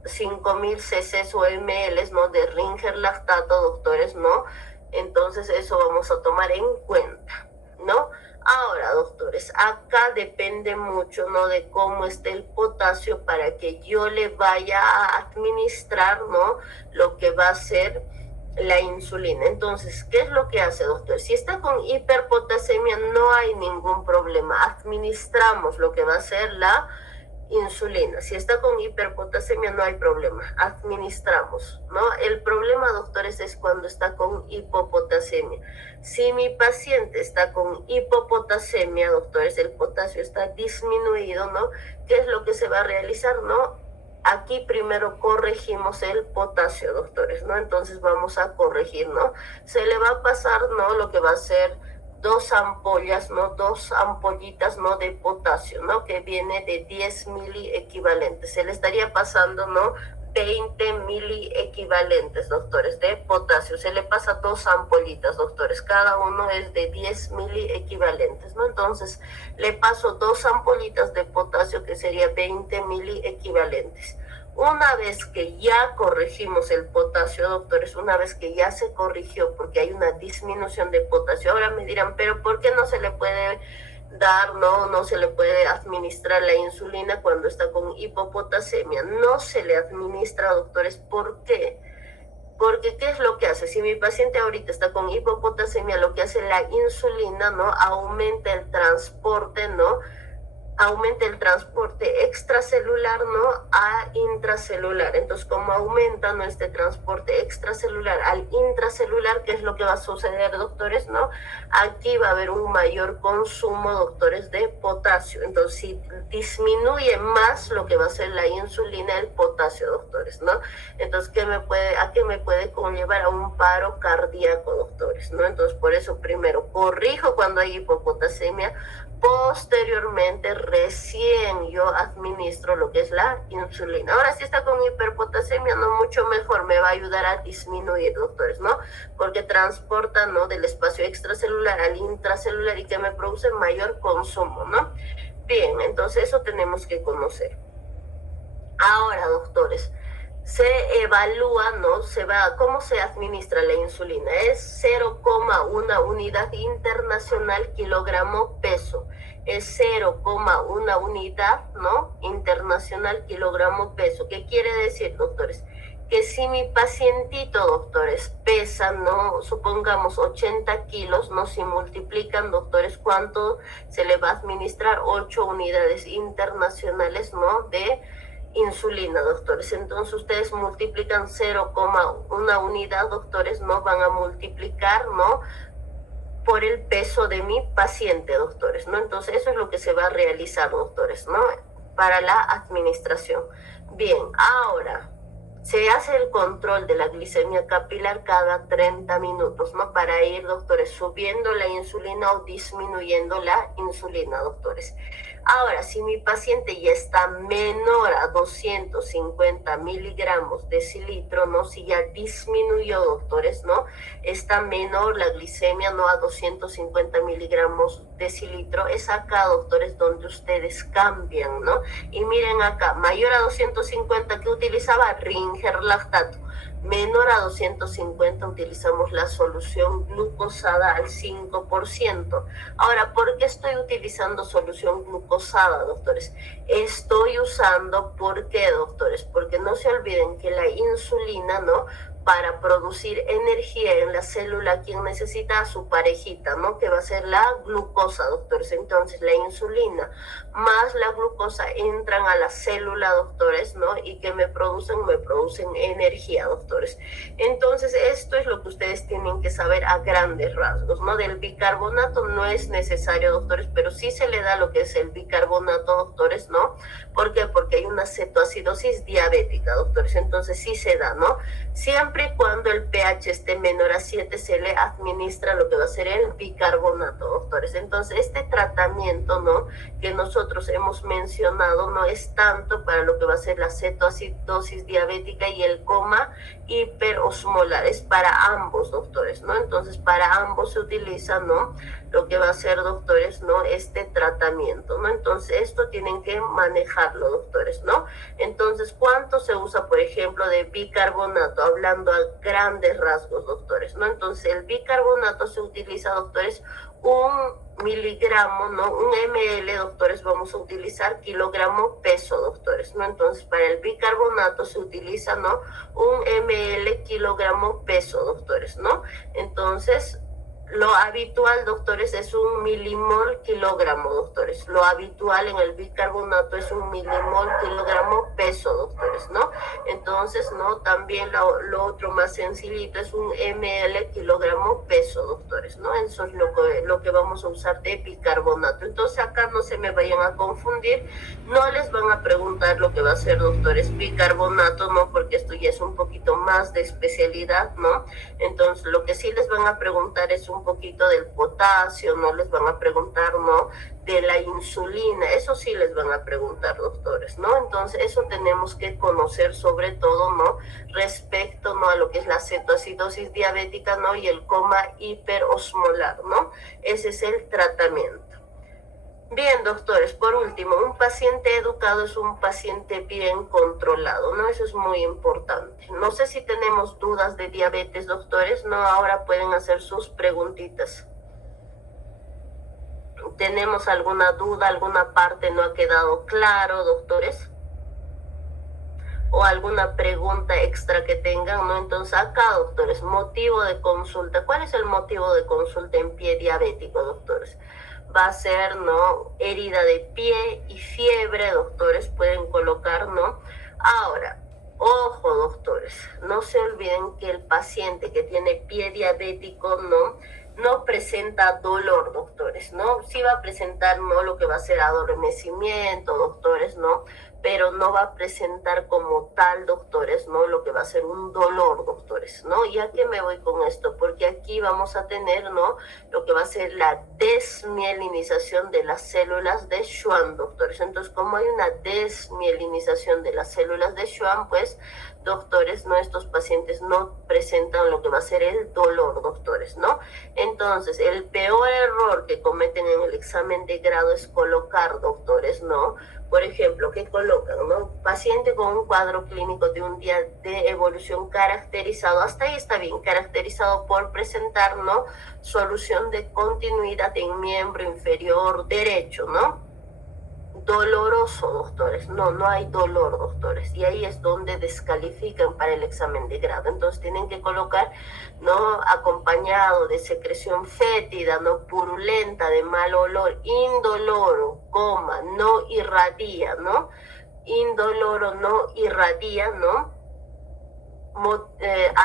5000 cc o ml, ¿no? De Ringer lactato, doctores, ¿no? Entonces eso vamos a tomar en cuenta. ¿no? Ahora, doctores, acá depende mucho, ¿no? De cómo esté el potasio para que yo le vaya a administrar, ¿no? Lo que va a ser la insulina. Entonces, ¿qué es lo que hace, doctor? Si está con hiperpotasemia, no hay ningún problema. Administramos lo que va a ser la insulina. Si está con hiperpotasemia, no hay problema. Administramos, ¿no? El problema, doctores, es cuando está con hipopotasemia. Si mi paciente está con hipopotasemia, doctores, el potasio está disminuido, ¿no? ¿Qué es lo que se va a realizar, no? Aquí primero corregimos el potasio, doctores, ¿no? Entonces vamos a corregir, ¿no? Se le va a pasar, ¿no? Lo que va a ser 2 ampollas, ¿no? 2 ampollitas, ¿no? De potasio, ¿no? Que viene de 10 mili equivalentes. Se le estaría pasando, ¿no? 20 mili equivalentes, doctores, de potasio. Se le pasa 2 ampollitas, doctores. Cada uno es de 10 mili equivalentes, ¿no? Entonces, le paso 2 ampollitas de potasio, que sería 20 mili equivalentes. Una vez que ya corregimos el potasio, doctores, una vez que ya se corrigió, porque hay una disminución de potasio, ahora me dirán, pero ¿por qué no se le puede dar, no se le puede administrar la insulina cuando está con hipopotasemia? No se le administra, doctores. ¿Por qué? Porque ¿qué es lo que hace? Si mi paciente ahorita está con hipopotasemia, lo que hace la insulina, ¿no? Aumenta el transporte, ¿no? Aumenta el transporte extracelular, ¿no? A intracelular. Entonces, como aumenta, ¿no? Este transporte extracelular al intracelular, ¿qué es lo que va a suceder, doctores, no? Aquí va a haber un mayor consumo, doctores, de potasio. Entonces, si disminuye más lo que va a ser la insulina, el potasio, doctores, ¿no? Entonces, ¿a qué me puede conllevar? A un paro cardíaco, doctores, ¿no? Entonces, por eso primero corrijo cuando hay hipopotasemia. Posteriormente, recién yo administro lo que es la insulina. Ahora, si está con hiperpotasemia, no, mucho mejor, me va a ayudar a disminuir, doctores, ¿no? Porque transporta, ¿no? Del espacio extracelular al intracelular y que me produce mayor consumo, ¿no? Bien, entonces eso tenemos que conocer. Ahora, doctores, se evalúa, ¿no? ¿Cómo se administra la insulina? Es 0,1 unidad internacional kilogramo peso. Es 0,1 unidad, ¿no? Internacional kilogramo peso. ¿Qué quiere decir, doctores? Que si mi pacientito, doctores, pesa, ¿no? Supongamos 80 kilos, ¿no? Si multiplican, doctores, ¿cuánto se le va a administrar? 8 unidades internacionales, ¿no? De insulina, doctores. Entonces ustedes multiplican 0,1 unidad, doctores, no van a multiplicar, ¿no? Por el peso de mi paciente, doctores, ¿no? Entonces eso es lo que se va a realizar, doctores, ¿no? Para la administración. Bien, ahora se hace el control de la glicemia capilar cada 30 minutos, ¿no? Para ir, doctores, subiendo la insulina o disminuyendo la insulina, doctores. Ahora, si mi paciente ya está menor a 250 miligramos decilitro, ¿no? Si ya disminuyó, doctores, ¿no? Está menor la glicemia, ¿no? A 250 miligramos decilitro. Es acá, doctores, donde ustedes cambian, ¿no? Y miren acá, mayor a 250, ¿qué utilizaba? Ringer lactato. Menor a 250 utilizamos la solución glucosada al 5%. Ahora, ¿por qué estoy utilizando solución glucosada, doctores? Estoy usando, ¿por qué, doctores? Porque no se olviden que la insulina, ¿no? Para producir energía en la célula, quien necesita a su parejita, ¿no? Que va a ser la glucosa, doctores. Entonces, la insulina más la glucosa entran a la célula, doctores, ¿no? Y que me producen energía, doctores. Entonces, esto es lo que ustedes tienen que saber a grandes rasgos, ¿no? Del bicarbonato no es necesario, doctores, pero sí se le da lo que es el bicarbonato, doctores, ¿no? ¿Por qué? Porque hay una cetoacidosis diabética, doctores. Entonces, sí se da, ¿no? Siempre y cuando el pH esté menor a 7, se le administra lo que va a ser el bicarbonato, doctores. Entonces, este tratamiento, ¿no? Que nosotros hemos mencionado, no es tanto para lo que va a ser la cetoacidosis diabética y el coma hiperosmolar, es para ambos, doctores, ¿no? Entonces, para ambos se utiliza, ¿no? Lo que va a ser, doctores, ¿no? Este tratamiento, ¿no? Entonces, esto tienen que manejarlo, doctores, ¿no? Entonces, ¿cuánto se usa, por ejemplo, de bicarbonato? Hablando hablando a grandes rasgos, doctores, ¿no? Entonces, el bicarbonato se utiliza, doctores, 1 miligramo, ¿no? 1 ml, doctores, vamos a utilizar kilogramo peso, doctores, ¿no? Entonces, para el bicarbonato se utiliza, ¿no? 1 ml kilogramo peso, doctores, ¿no? Entonces, lo habitual, doctores, es 1 milimol kilogramo, doctores. Lo habitual en el bicarbonato es 1 milimol kilogramo peso, doctores, ¿no? Entonces, ¿no? También lo otro más sencillito es 1 ml kilogramo peso, doctores, ¿no? Eso es lo que vamos a usar de bicarbonato. Entonces, acá no se me vayan a confundir. No les van a preguntar lo que va a ser, doctores, bicarbonato, ¿no? Porque esto ya es un poquito más de especialidad, ¿no? Entonces, lo que sí les van a preguntar es un poquito del potasio, no les van a preguntar, ¿no? De la insulina, eso sí les van a preguntar, doctores, ¿no? Entonces, eso tenemos que conocer sobre todo, ¿no? Respecto, ¿no? A lo que es la cetoacidosis diabética, ¿no? Y el coma hiperosmolar, ¿no? Ese es el tratamiento. Bien, doctores, por último, un paciente educado es un paciente bien controlado, ¿no? Eso es muy importante. No sé si tenemos dudas de diabetes, doctores, ¿no? Ahora pueden hacer sus preguntitas. ¿Tenemos alguna duda, alguna parte no ha quedado claro, doctores? O alguna pregunta extra que tengan, ¿no? Entonces acá, doctores, motivo de consulta. ¿Cuál es el motivo de consulta en pie diabético, doctores? Va a ser, ¿no? Herida de pie y fiebre, doctores, pueden colocar, ¿no? Ahora, ojo, doctores, no se olviden que el paciente que tiene pie diabético, no presenta dolor, doctores, ¿no? Sí va a presentar, ¿no? Lo que va a ser adormecimiento, doctores, ¿no? Pero no va a presentar como tal, doctores, ¿no? Lo que va a ser un dolor, doctores, ¿no? ¿Y a qué me voy con esto? Porque aquí vamos a tener, ¿no? Lo que va a ser la desmielinización de las células de Schwann, doctores. Entonces, como hay una desmielinización de las células de Schwann, pues, doctores, ¿no? Estos pacientes no presentan lo que va a ser el dolor, doctores, ¿no? Entonces, el peor error que cometen en el examen de grado es colocar, doctores, ¿no? Por ejemplo, ¿qué colocan, no? Paciente con un cuadro clínico de un día de evolución caracterizado, hasta ahí está bien, caracterizado por presentar, ¿no? Solución de continuidad en miembro inferior derecho, ¿no? Doloroso, doctores. No hay dolor, doctores. Y ahí es donde descalifican para el examen de grado. Entonces tienen que colocar, ¿no? Acompañado de secreción fétida, ¿no? Purulenta, de mal olor, indoloro, coma, no irradia, ¿no? Indoloro, no irradia, ¿no?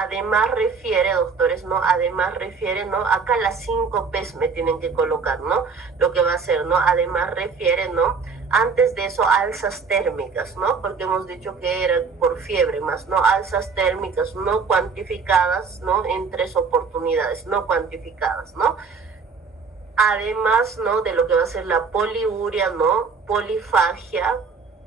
Además refiere, doctores, ¿no? Además refiere, ¿no? Acá las 5 P's me tienen que colocar, ¿no? Lo que va a ser, ¿no? Además refiere, ¿no? Antes de eso, alzas térmicas, ¿no? Porque hemos dicho que era por fiebre más, ¿no? Alzas térmicas no cuantificadas, ¿no? En 3 oportunidades, no cuantificadas, ¿no? Además, ¿no? De lo que va a ser la poliuria, ¿no? Polifagia,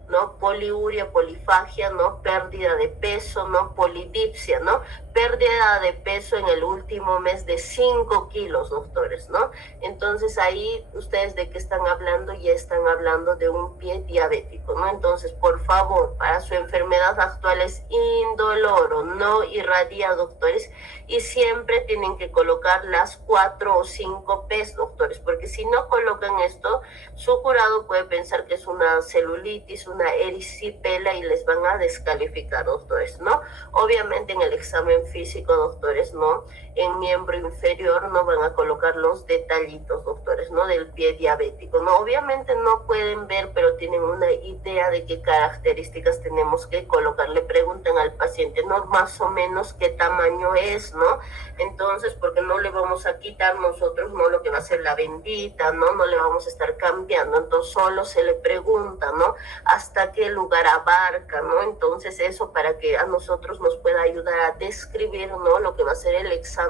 ¿no? Poliuria, polifagia, ¿no? Pérdida de peso, ¿no? Polidipsia, ¿no? Pérdida de peso en el último mes de 5 kilos, doctores, ¿no? Entonces ahí, ¿ustedes de qué están hablando? Ya están hablando de un pie diabético, ¿no? Entonces, por favor, para su enfermedad actual es indoloro, no irradia, doctores, y siempre tienen que colocar las 4 o 5 P's, doctores, porque si no colocan esto, su jurado puede pensar que es una celulitis, una erisipela y les van a descalificar, doctores, ¿no? Obviamente en el examen físico, doctores, ¿no? En miembro inferior no van a colocar los detallitos, doctores, ¿no? Del pie diabético, ¿no? Obviamente no pueden ver, pero tienen una idea de qué características tenemos que colocar. Le preguntan al paciente, ¿no? Más o menos qué tamaño es, ¿no? Entonces, porque no le vamos a quitar nosotros, ¿no? Lo que va a ser la bendita, ¿no? No le vamos a estar cambiando. Entonces, solo se le pregunta, ¿no? Hasta qué lugar abarca, ¿no? Entonces, eso para que a nosotros nos pueda ayudar a describir, ¿no? Lo que va a ser el examen,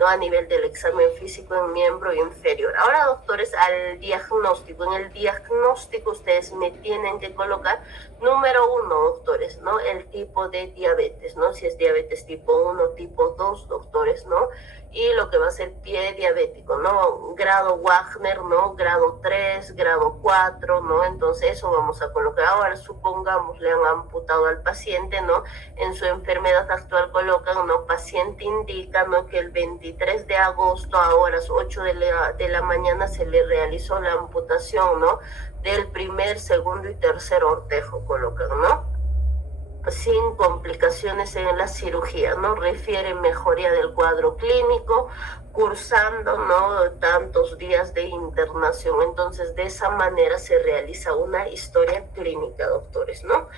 ¿no? A nivel del examen físico en miembro inferior. Ahora, doctores, al diagnóstico. En el diagnóstico ustedes me tienen que colocar, número 1, doctores, ¿no? El tipo de diabetes, ¿no? Si es diabetes tipo 1, tipo 2, doctores, ¿no? Y lo que va a ser pie diabético, ¿no? Grado Wagner, ¿no? Grado 3, grado 4, ¿no? Entonces eso vamos a colocar. Ahora, supongamos, le han amputado al paciente, ¿no? En su enfermedad actual colocan, ¿no? Paciente indica, ¿no? Que el 23 de agosto a horas 8 de la mañana se le realizó la amputación, ¿no? Del primer, segundo y tercer ortejo colocan, ¿no? Sin complicaciones en la cirugía, ¿no? Refiere mejoría del cuadro clínico, cursando, ¿no? Tantos días de internación. Entonces, de esa manera se realiza una historia clínica, doctores, ¿no?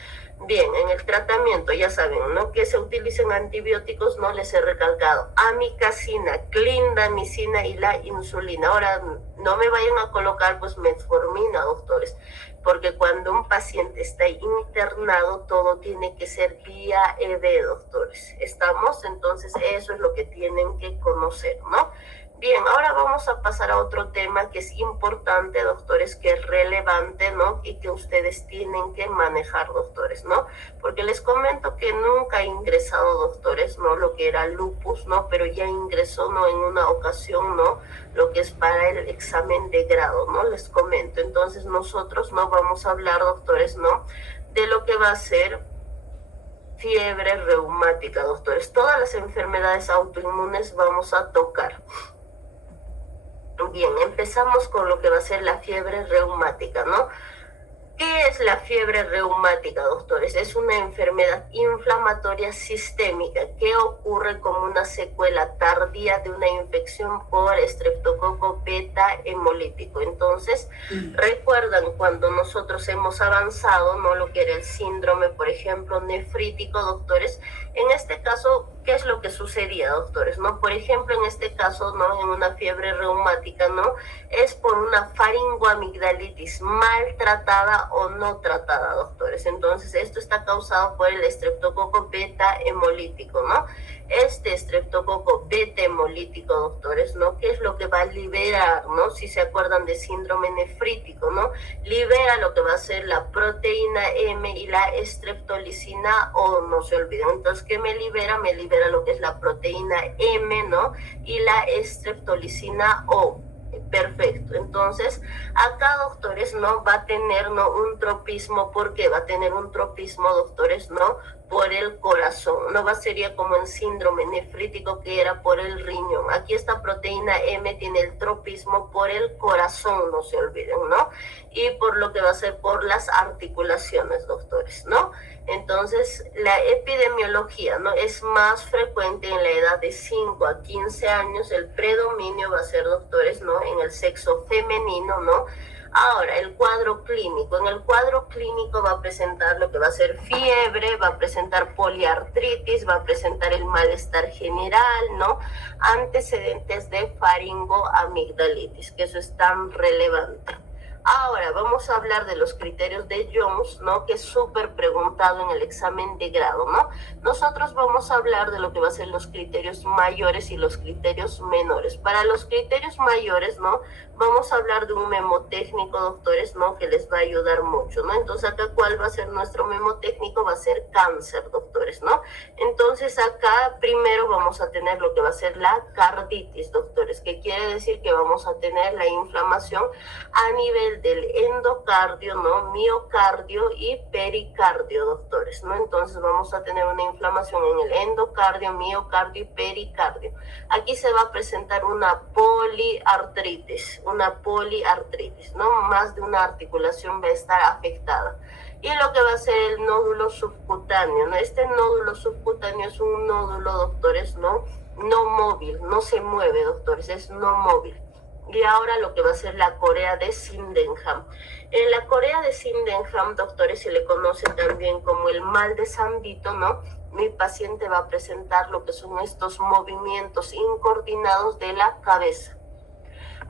Bien, en el tratamiento, ya saben, ¿no? Que se utilicen antibióticos, no les he recalcado, amikacina, clindamicina y la insulina. Ahora, no me vayan a colocar, pues, metformina, doctores, porque cuando un paciente está internado, todo tiene que ser vía EV, doctores. ¿Estamos? Entonces, eso es lo que tienen que conocer, ¿no? Bien, ahora vamos a pasar a otro tema que es importante, doctores, que es relevante, ¿no? Y que ustedes tienen que manejar, doctores, ¿no? Porque les comento que nunca he ingresado, doctores, ¿no? Lo que era lupus, ¿no? Pero ya ingresó, ¿no? En una ocasión, ¿no? Lo que es para el examen de grado, ¿no? Les comento. Entonces nosotros no vamos a hablar, doctores, ¿no? De lo que va a ser fiebre reumática, doctores. Todas las enfermedades autoinmunes vamos a tocar. Bien, empezamos con lo que va a ser la fiebre reumática, ¿no? ¿Qué es la fiebre reumática, doctores? Es una enfermedad inflamatoria sistémica que ocurre como una secuela tardía de una infección por estreptococo beta hemolítico. Entonces, recuerdan cuando nosotros hemos avanzado, ¿no? Lo que era el síndrome, por ejemplo, nefrítico, doctores. En este caso, ¿qué es lo que sucedía, doctores? ¿No? Por ejemplo, en este caso, ¿no? En una fiebre reumática, ¿no? Es por una faringoamigdalitis maltratada o no tratada, doctores. Entonces, esto está causado por el estreptococo beta hemolítico, ¿no? Este estreptococo beta hemolítico, doctores, ¿no? ¿Qué es lo que va a liberar, ¿no? Si se acuerdan de síndrome nefrítico, ¿no? Libera lo que va a ser la proteína M y la estreptolicina O, no se olviden. Entonces, ¿qué me libera? Me libera lo que es la proteína M, ¿no? Y la estreptolicina O. Perfecto. Entonces, acá, doctores, ¿no? Va a tener, ¿no? Un tropismo. ¿Por qué? Va a tener un tropismo, doctores, ¿no? Por el corazón. No va a ser como en síndrome nefrítico que era por el riñón. Aquí esta proteína M tiene el tropismo por el corazón, no se olviden, ¿no? Y por lo que va a ser por las articulaciones, doctores, ¿no? Entonces, la epidemiología, ¿no? Es más frecuente en la edad de 5 a 15 años. El predominio va a ser, doctores, ¿no? En el sexo femenino, ¿no? Ahora, el cuadro clínico. En el cuadro clínico va a presentar lo que va a ser fiebre, va a presentar poliartritis, va a presentar el malestar general, ¿no? Antecedentes de faringoamigdalitis, que eso es tan relevante. Ahora vamos a hablar de los criterios de Jones, ¿no? Que es súper preguntado en el examen de grado, ¿no? Nosotros vamos a hablar de lo que va a ser los criterios mayores y los criterios menores. Para los criterios mayores, ¿no? Vamos a hablar de un memotécnico, doctores, ¿no? Que les va a ayudar mucho, ¿no? Entonces acá, ¿cuál va a ser nuestro memotécnico? Va a ser cáncer, doctores, ¿no? Entonces acá primero vamos a tener lo que va a ser la carditis, doctores, que quiere decir que vamos a tener la inflamación a nivel del endocardio, ¿no? Miocardio y pericardio, doctores, ¿no? Entonces vamos a tener una inflamación en el endocardio, miocardio y pericardio. Aquí se va a presentar una poliartritis, ¿no? Más de una articulación va a estar afectada. Y lo que va a ser el nódulo subcutáneo, ¿no? Este nódulo subcutáneo es un nódulo, doctores, ¿no? No móvil, no se mueve, doctores, es no móvil. Y ahora lo que va a ser la corea de Sydenham. En la corea de Sydenham, doctores, se le conoce también como el mal de San Vito, ¿no? Mi paciente va a presentar lo que son estos movimientos incoordinados de la cabeza.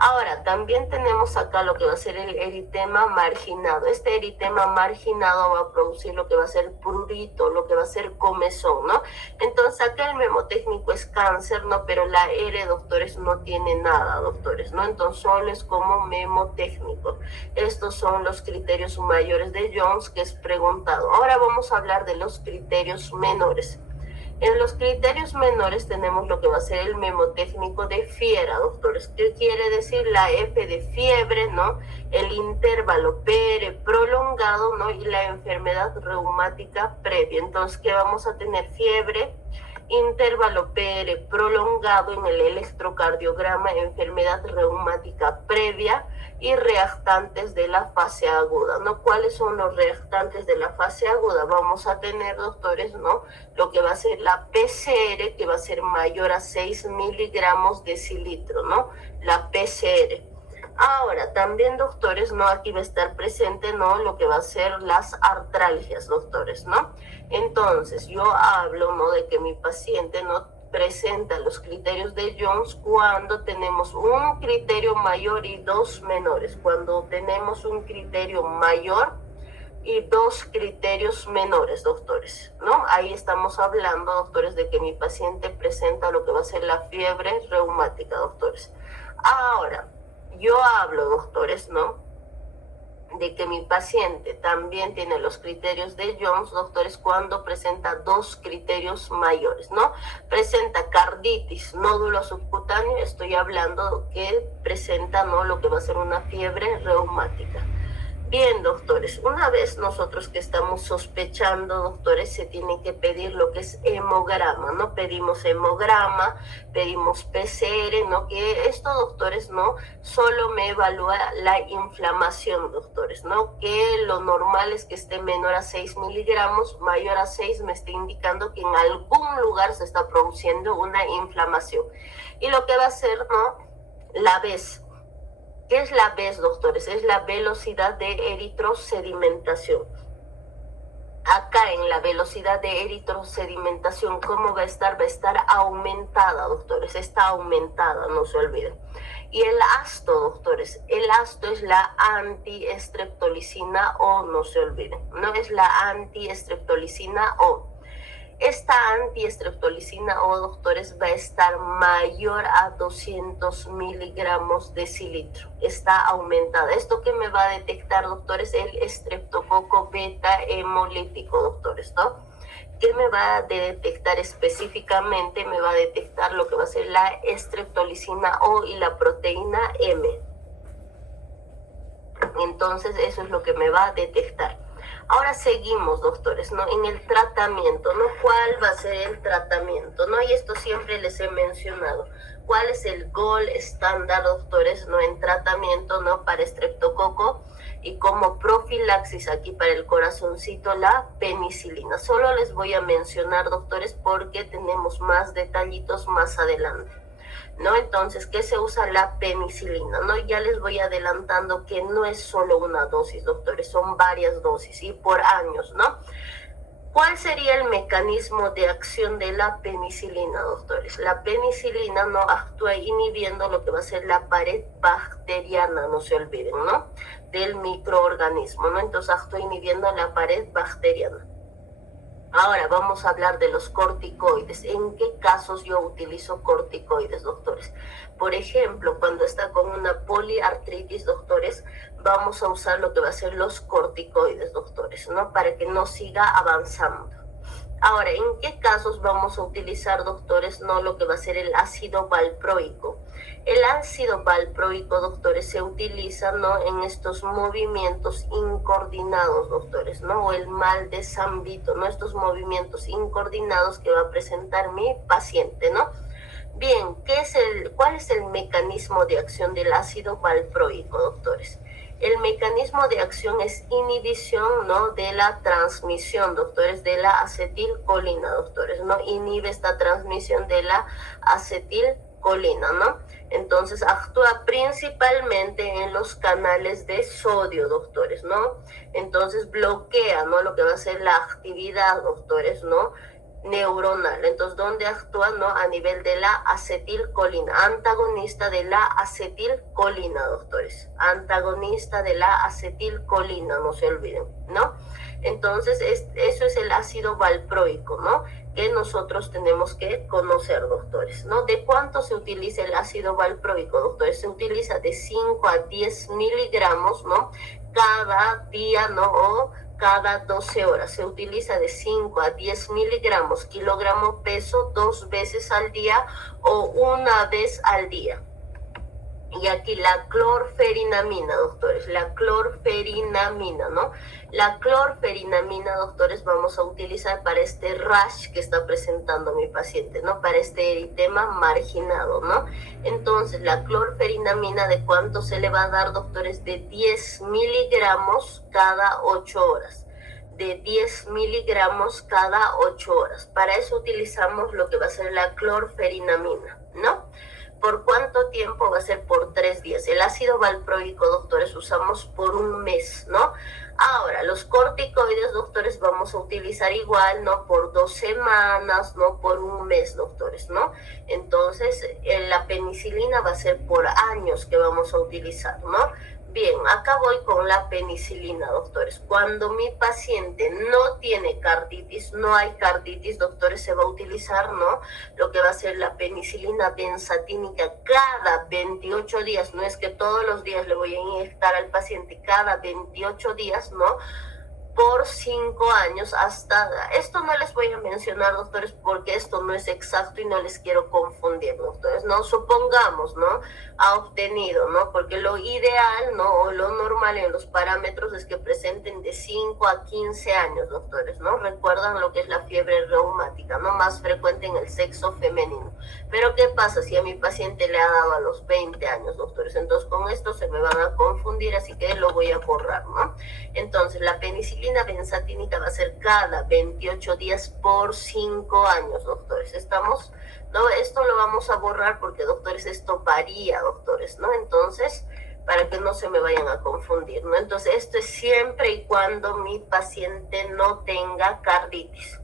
Ahora, también tenemos acá lo que va a ser el eritema marginado. Este eritema marginado va a producir lo que va a ser prurito, lo que va a ser comezón, ¿no? Entonces, acá el memotécnico es cáncer, ¿no? Pero la R, doctores, no tiene nada, doctores, ¿no? Entonces, solo es como memotécnico. Estos son los criterios mayores de Jones que es preguntado. Ahora vamos a hablar de los criterios menores. En los criterios menores tenemos lo que va a ser el memotécnico de fiera, doctores. ¿Qué quiere decir? La F de fiebre, ¿no? El intervalo PR prolongado, ¿no? Y la enfermedad reumática previa. Entonces, ¿qué vamos a tener? Fiebre, intervalo PR prolongado en el electrocardiograma, enfermedad reumática previa y reactantes de la fase aguda, ¿no? ¿Cuáles son los reactantes de la fase aguda? Vamos a tener, doctores, ¿no? Lo que va a ser la PCR, que va a ser mayor a 6 miligramos decilitro, ¿no? La PCR. Ahora, también, doctores, ¿no? Aquí va a estar presente, ¿no? Lo que va a ser las artralgias, doctores, ¿no? Entonces, yo hablo, ¿no? De que mi paciente, ¿no? Presenta los criterios de Jones cuando tenemos un criterio mayor y dos menores. Cuando tenemos un criterio mayor y dos criterios menores, doctores, ¿no? Ahí estamos hablando, doctores, de que mi paciente presenta lo que va a ser la fiebre reumática, doctores. Ahora, yo hablo, doctores, ¿no? De que mi paciente también tiene los criterios de Jones, doctores, cuando presenta dos criterios mayores, ¿no? Presenta carditis, nódulo subcutáneo, estoy hablando que presenta, ¿no? Lo que va a ser una fiebre reumática. Bien, doctores, una vez nosotros que estamos sospechando, doctores, se tiene que pedir lo que es hemograma, ¿no? Pedimos hemograma, pedimos PCR, ¿no? Que esto, doctores, ¿no? Solo me evalúa la inflamación, doctores, ¿no? Que lo normal es que esté menor a 6 miligramos, mayor a 6 me está indicando que en algún lugar se está produciendo una inflamación. Y lo que va a ser, ¿no? La vez. ¿Qué es la VES, doctores? Es la velocidad de eritrosedimentación. Acá en la velocidad de eritrosedimentación, ¿cómo va a estar? Va a estar aumentada, doctores. Está aumentada, no se olviden. Y el ácido, doctores. El ácido es la antiestreptolicina O, no se olviden. No es la antiestreptolicina O. Esta antiestreptolicina O, doctores, va a estar mayor a 200 miligramos decilitro. Está aumentada. ¿Esto qué me va a detectar, doctores? El estreptococo beta hemolítico, doctores, ¿no? ¿Qué me va a detectar específicamente? Me va a detectar lo que va a ser la estreptolicina O y la proteína M. Entonces, eso es lo que me va a detectar. Ahora seguimos, doctores, ¿no? En el tratamiento, ¿no? ¿Cuál va a ser el tratamiento, no? Y esto siempre les he mencionado. ¿Cuál es el gold estándar, doctores, no? En tratamiento, ¿no? Para estreptococo y como profilaxis aquí para el corazoncito, la penicilina. Solo les voy a mencionar, doctores, porque tenemos más detallitos más adelante, ¿no? Entonces, ¿qué se usa? La penicilina, ¿no? Ya les voy adelantando que no es solo una dosis, doctores, son varias dosis y por años, ¿no? ¿Cuál sería el mecanismo de acción de la penicilina, doctores? La penicilina no actúa inhibiendo lo que va a ser la pared bacteriana, no se olviden, ¿no? Del microorganismo, ¿no? Entonces actúa inhibiendo la pared bacteriana. Ahora vamos a hablar de los corticoides. ¿En qué casos yo utilizo corticoides, doctores? Por ejemplo, cuando está con una poliartritis, doctores, vamos a usar lo que va a ser los corticoides, doctores, ¿no? Para que no siga avanzando. Ahora, ¿en qué casos vamos a utilizar, doctores, no lo que va a ser el ácido valproico? El ácido valproico, doctores, se utiliza, ¿no? En estos movimientos incoordinados, doctores, ¿no? O el mal de San Vito, ¿no? Estos movimientos incoordinados que va a presentar mi paciente, ¿no? Bien, ¿cuál es el mecanismo de acción del ácido valproico, doctores? El mecanismo de acción es inhibición, ¿no? De la transmisión, doctores, de la acetilcolina, doctores, ¿no? Inhibe esta transmisión de la acetilcolina, ¿no? Entonces actúa principalmente en los canales de sodio, doctores, ¿no? Entonces bloquea, ¿no? Lo que va a ser la actividad, doctores, ¿no? neuronal. Entonces, ¿dónde actúa? ¿No? A nivel de la acetilcolina, antagonista de la acetilcolina, doctores. Antagonista de la acetilcolina, no se olviden, ¿no? Entonces, eso es el ácido valproico, ¿no? Que nosotros tenemos que conocer, doctores, ¿no? ¿De cuánto se utiliza el ácido valproico, doctores? Se utiliza de 5 a 10 miligramos, ¿no? Cada día, ¿no? O cada 12 horas. Se utiliza de 5 a 10 miligramos kilogramo peso 2 veces al día o una vez al día. Y aquí la clorferinamina, doctores, la clorferinamina, ¿no? La clorferinamina, doctores, vamos a utilizar para este rash que está presentando mi paciente, ¿no? Para este eritema marginado, ¿no? Entonces, la clorferinamina, ¿de cuánto se le va a dar, doctores? De 10 miligramos cada 8 horas. De 10 miligramos cada 8 horas. Para eso utilizamos lo que va a ser la clorferinamina, ¿no? ¿Por cuánto tiempo? Va a ser por 3 días. El ácido valproico, doctores, usamos por un mes, ¿no? Ahora, los corticoides, doctores, vamos a utilizar igual, ¿no? Por 2 semanas, ¿no? Por un mes, doctores, ¿no? Entonces, la penicilina va a ser por años que vamos a utilizar, ¿no? Bien, acá voy con la penicilina, doctores. Cuando mi paciente no tiene carditis, no hay carditis, doctores, se va a utilizar, ¿no? Lo que va a ser la penicilina benzatínica cada 28 días. No es que todos los días le voy a inyectar al paciente, cada 28 días, ¿no? Por 5 años hasta... Esto no les voy a mencionar, doctores, porque esto no es exacto y no les quiero confundir, doctores, ¿no? Supongamos, ¿no? Ha obtenido, ¿no? Porque lo ideal, ¿no? O lo normal en los parámetros es que presenten de 5 a 15 años, doctores, ¿no? Recuerdan lo que es la fiebre reumática, ¿no? Más frecuente en el sexo femenino. Pero ¿qué pasa si a mi paciente le ha dado a los 20 años, doctores? Entonces con esto se me van a confundir, así que lo voy a borrar, ¿no? Entonces la penicilina benzatínica va a ser cada 28 días por 5 años, doctores. ¿Estamos? No, esto lo vamos a borrar porque, doctores, esto varía, doctores, ¿no? Entonces, para que no se me vayan a confundir, ¿no? Entonces, esto es siempre y cuando mi paciente no tenga carditis.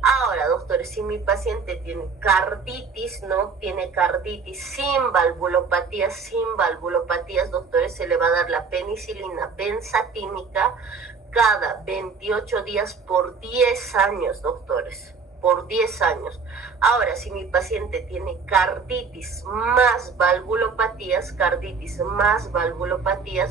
Ahora, doctores, si mi paciente tiene carditis, ¿no? Tiene carditis sin valvulopatías, doctores, se le va a dar la penicilina benzatínica cada 28 días por 10 años, doctores, por 10 años. Ahora, si mi paciente tiene carditis más valvulopatías,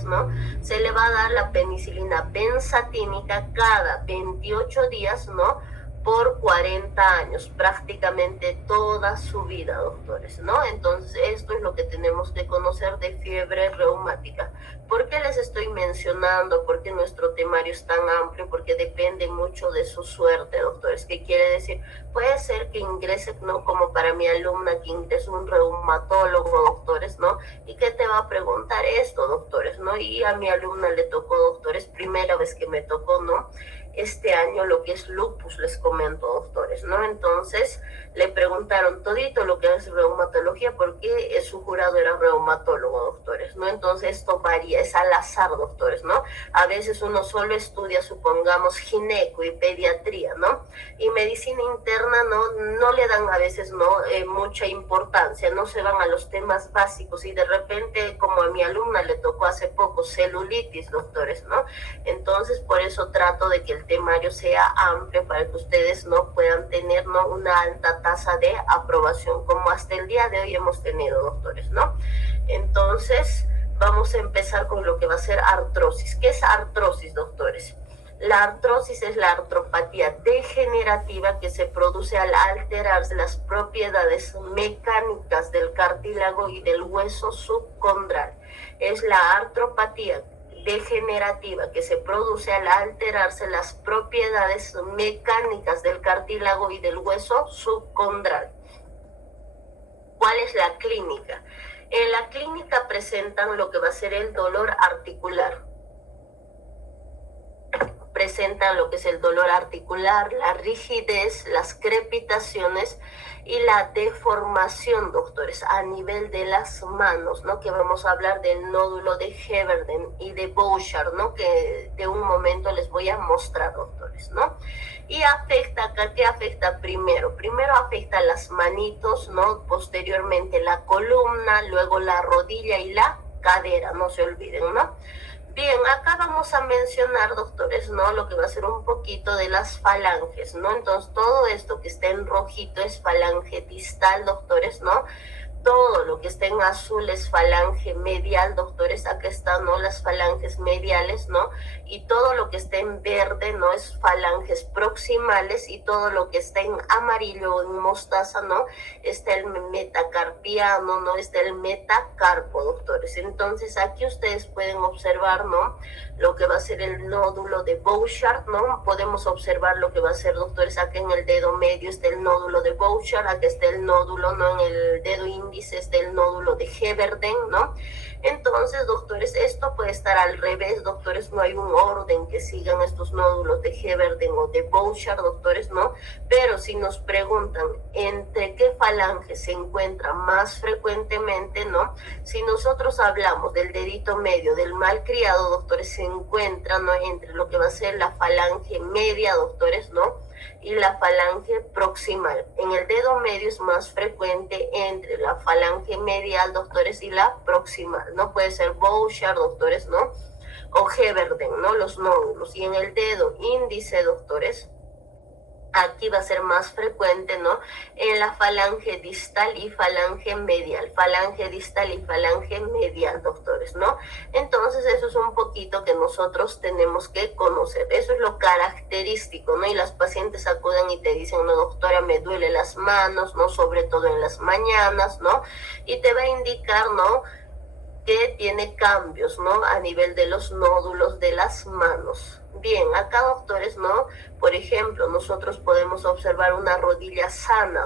¿no? Se le va a dar la penicilina benzatínica cada 28 días, ¿no? Por 40 años, prácticamente toda su vida, doctores, ¿no? Entonces, esto es lo que tenemos que conocer de fiebre reumática. ¿Por qué les estoy mencionando? Porque nuestro temario es tan amplio, porque depende mucho de su suerte, doctores. ¿Qué quiere decir? Puede ser que ingrese, ¿no? Como para mi alumna, que ingrese un reumatólogo, doctores, ¿no? Y que te va a preguntar esto, doctores, ¿no? Y a mi alumna le tocó, doctores, primera vez que me tocó, ¿no? Este año lo que es lupus, les comento, doctores, ¿no? Entonces le preguntaron todito lo que es reumatología porque su jurado era reumatólogo, doctores, ¿no? Entonces esto varía, es al azar, doctores, ¿no? A veces uno solo estudia, supongamos, gineco y pediatría, ¿no? Y medicina interna no le dan a veces, ¿no? Mucha importancia, no se van a los temas básicos y de repente, como a mi alumna le tocó hace poco, celulitis, doctores, ¿no? Entonces por eso trato de que el temario sea amplio para que ustedes no puedan tener, ¿no? Una alta tasa de aprobación como hasta el día de hoy hemos tenido, doctores, ¿no? Entonces vamos a empezar con lo que va a ser artrosis. ¿Qué es artrosis, doctores? La artrosis es la artropatía degenerativa que se produce al alterarse las propiedades mecánicas del cartílago y del hueso subcondral. Es la artropatía degenerativa que se produce al alterarse las propiedades mecánicas del cartílago y del hueso subcondral. ¿Cuál es la clínica? En la clínica presentan lo que va a ser el dolor articular. Presentan lo que es el dolor articular, la rigidez, las crepitaciones y la deformación, doctores, a nivel de las manos, ¿no? Que vamos a hablar del nódulo de Heberden y de Bouchard, ¿no? Que de un momento les voy a mostrar, doctores. doctores, ¿no? Y afecta acá, ¿qué afecta primero? Primero afecta las manitos, ¿no? Posteriormente la columna, luego la rodilla y la cadera, no se olviden, ¿no? Bien, acá vamos a mencionar, doctores, ¿no? Lo que va a ser un poquito de las falanges, ¿no? Entonces, todo esto que está en rojito es falange distal, doctores, ¿no? Todo lo que está en azul es falange medial, doctores, acá están, ¿no? Las falanges mediales, ¿no? Y todo lo que está en verde, ¿no? Es falanges proximales, y todo lo que está en amarillo o en mostaza, ¿no? Está el metacarpiano, ¿no? Está el metacarpo, doctores. Entonces, aquí ustedes pueden observar, ¿no? Lo que va a ser el nódulo de Bouchard, ¿no? Podemos observar lo que va a ser, doctores, acá en el dedo medio está el nódulo de Bouchard, acá está el nódulo, ¿no? En el dedo índice está el nódulo de Heberden, ¿no? Entonces, doctores, esto puede estar al revés, doctores, no hay un orden que sigan estos nódulos de Heberden o de Bouchard, doctores, ¿no? Pero si nos preguntan entre qué falange se encuentra más frecuentemente, ¿no? Si nosotros hablamos del dedito medio del malcriado, doctores, se encuentra, ¿no? Entre lo que va a ser la falange media, doctores, ¿no? Y la falange proximal. En el dedo medio es más frecuente entre la falange medial, doctores, y la proximal, ¿no? Puede ser Bouchard, doctores, ¿no? O Heberden, ¿no? Los nódulos. Y en el dedo índice, doctores, aquí va a ser más frecuente, ¿no? En la falange distal y falange medial, doctores, ¿no? Entonces, eso es un poquito que nosotros tenemos que conocer. Eso es lo característico, ¿no? Y las pacientes acuden y te dicen, no, doctora, me duele las manos, ¿no? Sobre todo en las mañanas, ¿no? Y te va a indicar, ¿no? Que tiene cambios, ¿no? A nivel de los nódulos de las manos. Bien, acá, doctores, ¿no? Por ejemplo, nosotros podemos observar una rodilla sana,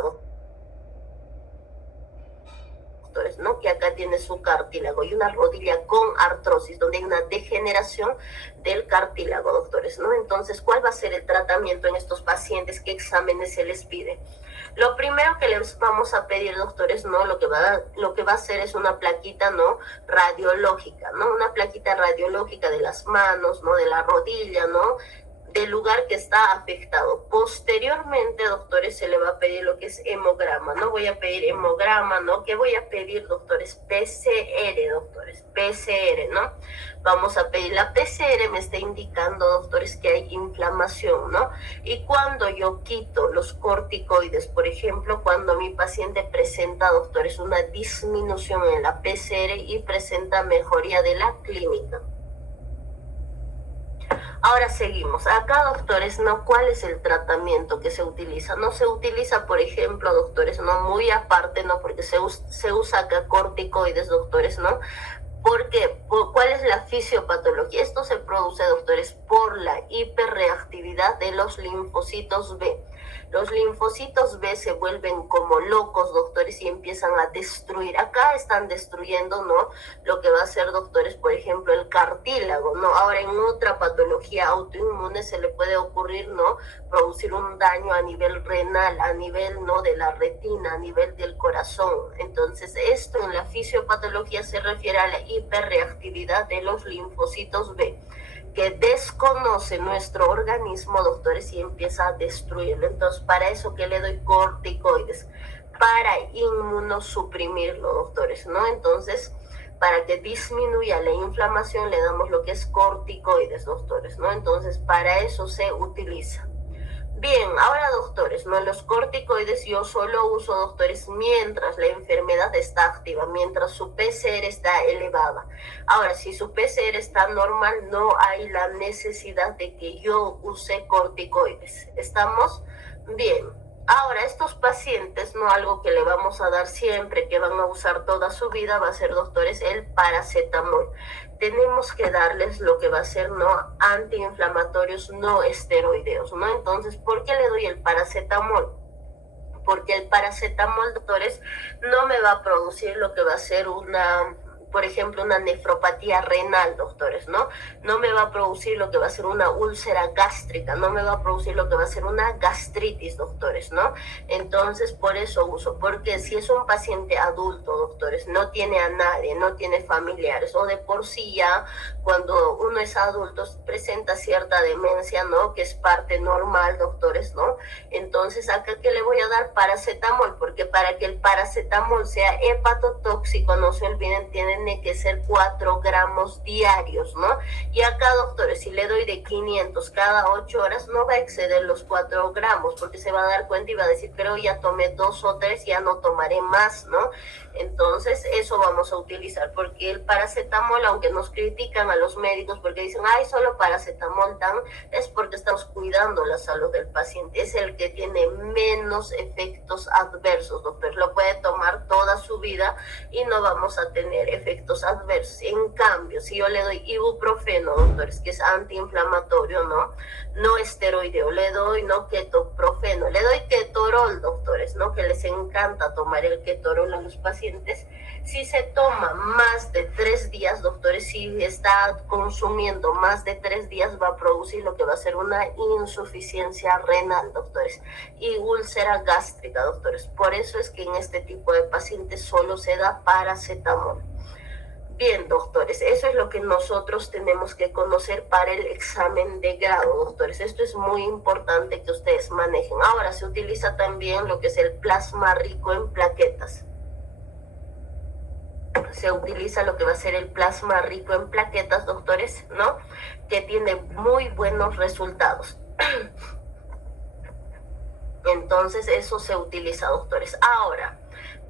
doctores, ¿no? Que acá tiene su cartílago, y una rodilla con artrosis, donde hay una degeneración del cartílago, doctores, ¿no? Entonces, ¿cuál va a ser el tratamiento en estos pacientes? ¿Qué exámenes se les pide? Lo primero que les vamos a pedir, doctores, ¿no? Lo que va a hacer es una plaquita, ¿no? Radiológica, ¿no? Una plaquita radiológica de las manos, ¿no? De la rodilla, ¿no? Del lugar que está afectado. Posteriormente, doctores, se le va a pedir lo que es hemograma, ¿no? Voy a pedir hemograma, ¿no? ¿Qué voy a pedir, doctores? PCR, doctores, PCR, ¿no? Vamos a pedir la PCR, me está indicando, doctores, que hay inflamación, ¿no? Y cuando yo quito los corticoides, por ejemplo, cuando mi paciente presenta, doctores, una disminución en la PCR y presenta mejoría de la clínica. Ahora seguimos. Acá, doctores, ¿no? ¿Cuál es el tratamiento que se utiliza? No se utiliza, por ejemplo, doctores, ¿no? Muy aparte, ¿no? Porque se usa acá corticoides, doctores, ¿no? ¿Por qué? ¿Cuál es la fisiopatología? Esto se produce, doctores, por la hiperreactividad de los linfocitos B. Los linfocitos B se vuelven como locos, doctores, y empiezan a destruir. Acá están destruyendo, ¿no? Lo que va a ser, doctores, por ejemplo, el cartílago, ¿no? Ahora, en otra patología autoinmune se le puede ocurrir, ¿no? Producir un daño a nivel renal, a nivel, ¿no? De la retina, a nivel del corazón. Entonces, esto en la fisiopatología se refiere a la hiperreactividad de los linfocitos B, que desconoce nuestro organismo, doctores, y empieza a destruirlo. Entonces, para eso que le doy corticoides, para inmunosuprimirlo, doctores, ¿no? Entonces, para que disminuya la inflamación, le damos lo que es corticoides, doctores, ¿no? Entonces, para eso se utiliza. Bien, ahora, doctores, ¿no? Los corticoides yo solo uso, doctores, mientras la enfermedad está activa, mientras su PCR está elevada. Ahora, si su PCR está normal, no hay la necesidad de que yo use corticoides. ¿Estamos? Bien. Ahora, estos pacientes, no, algo que le vamos a dar siempre, que van a usar toda su vida, va a ser, doctores, el paracetamol. Tenemos que darles lo que va a ser, ¿no? Antiinflamatorios no esteroideos, ¿no? Entonces, ¿por qué le doy el paracetamol? Porque el paracetamol, doctores, no me va a producir lo que va a ser una por ejemplo, una nefropatía renal, doctores, ¿no? No me va a producir lo que va a ser una úlcera gástrica, no me va a producir lo que va a ser una gastritis, doctores, ¿no? Entonces, por eso uso, porque si es un paciente adulto, doctores, no tiene a nadie, no tiene familiares, o de por sí ya cuando uno es adulto presenta cierta demencia, ¿no? Que es parte normal, doctores, ¿no? Entonces, acá que le voy a dar paracetamol, porque para que el paracetamol sea hepatotóxico, no se olviden, tienen que ser 4 gramos diarios, ¿no? Y acá, doctores, si le doy de 500 cada 8 horas, no va a exceder los 4 gramos, porque se va a dar cuenta y va a decir, pero ya tomé 2 o 3, ya no tomaré más, ¿no? Entonces, eso vamos a utilizar, porque el paracetamol, aunque nos critican a los médicos porque dicen, ay, solo paracetamol dan, es porque estamos cuidando la salud del paciente. Es el que tiene menos efectos adversos, doctor. Lo puede tomar toda su vida y no vamos a tener efectos adversos. En cambio, si yo le doy ibuprofeno, doctores, que es antiinflamatorio, ¿no? No esteroideo, le doy, ¿no? Ketoprofeno, le doy ketorol, doctores, ¿no? Que les encanta tomar el ketorol a los pacientes. Si se toma más de 3 días, doctores, si está consumiendo más de 3 días, va a producir lo que va a ser una insuficiencia renal, doctores, y úlcera gástrica, doctores. Por eso es que en este tipo de pacientes solo se da paracetamol. Bien, doctores, eso es lo que nosotros tenemos que conocer para el examen de grado, doctores. Esto es muy importante que ustedes manejen. Ahora se utiliza también lo que es el plasma rico en plaquetas. Se utiliza lo que va a ser el plasma rico en plaquetas, doctores, ¿no? Que tiene muy buenos resultados. Entonces, eso se utiliza, doctores. Ahora,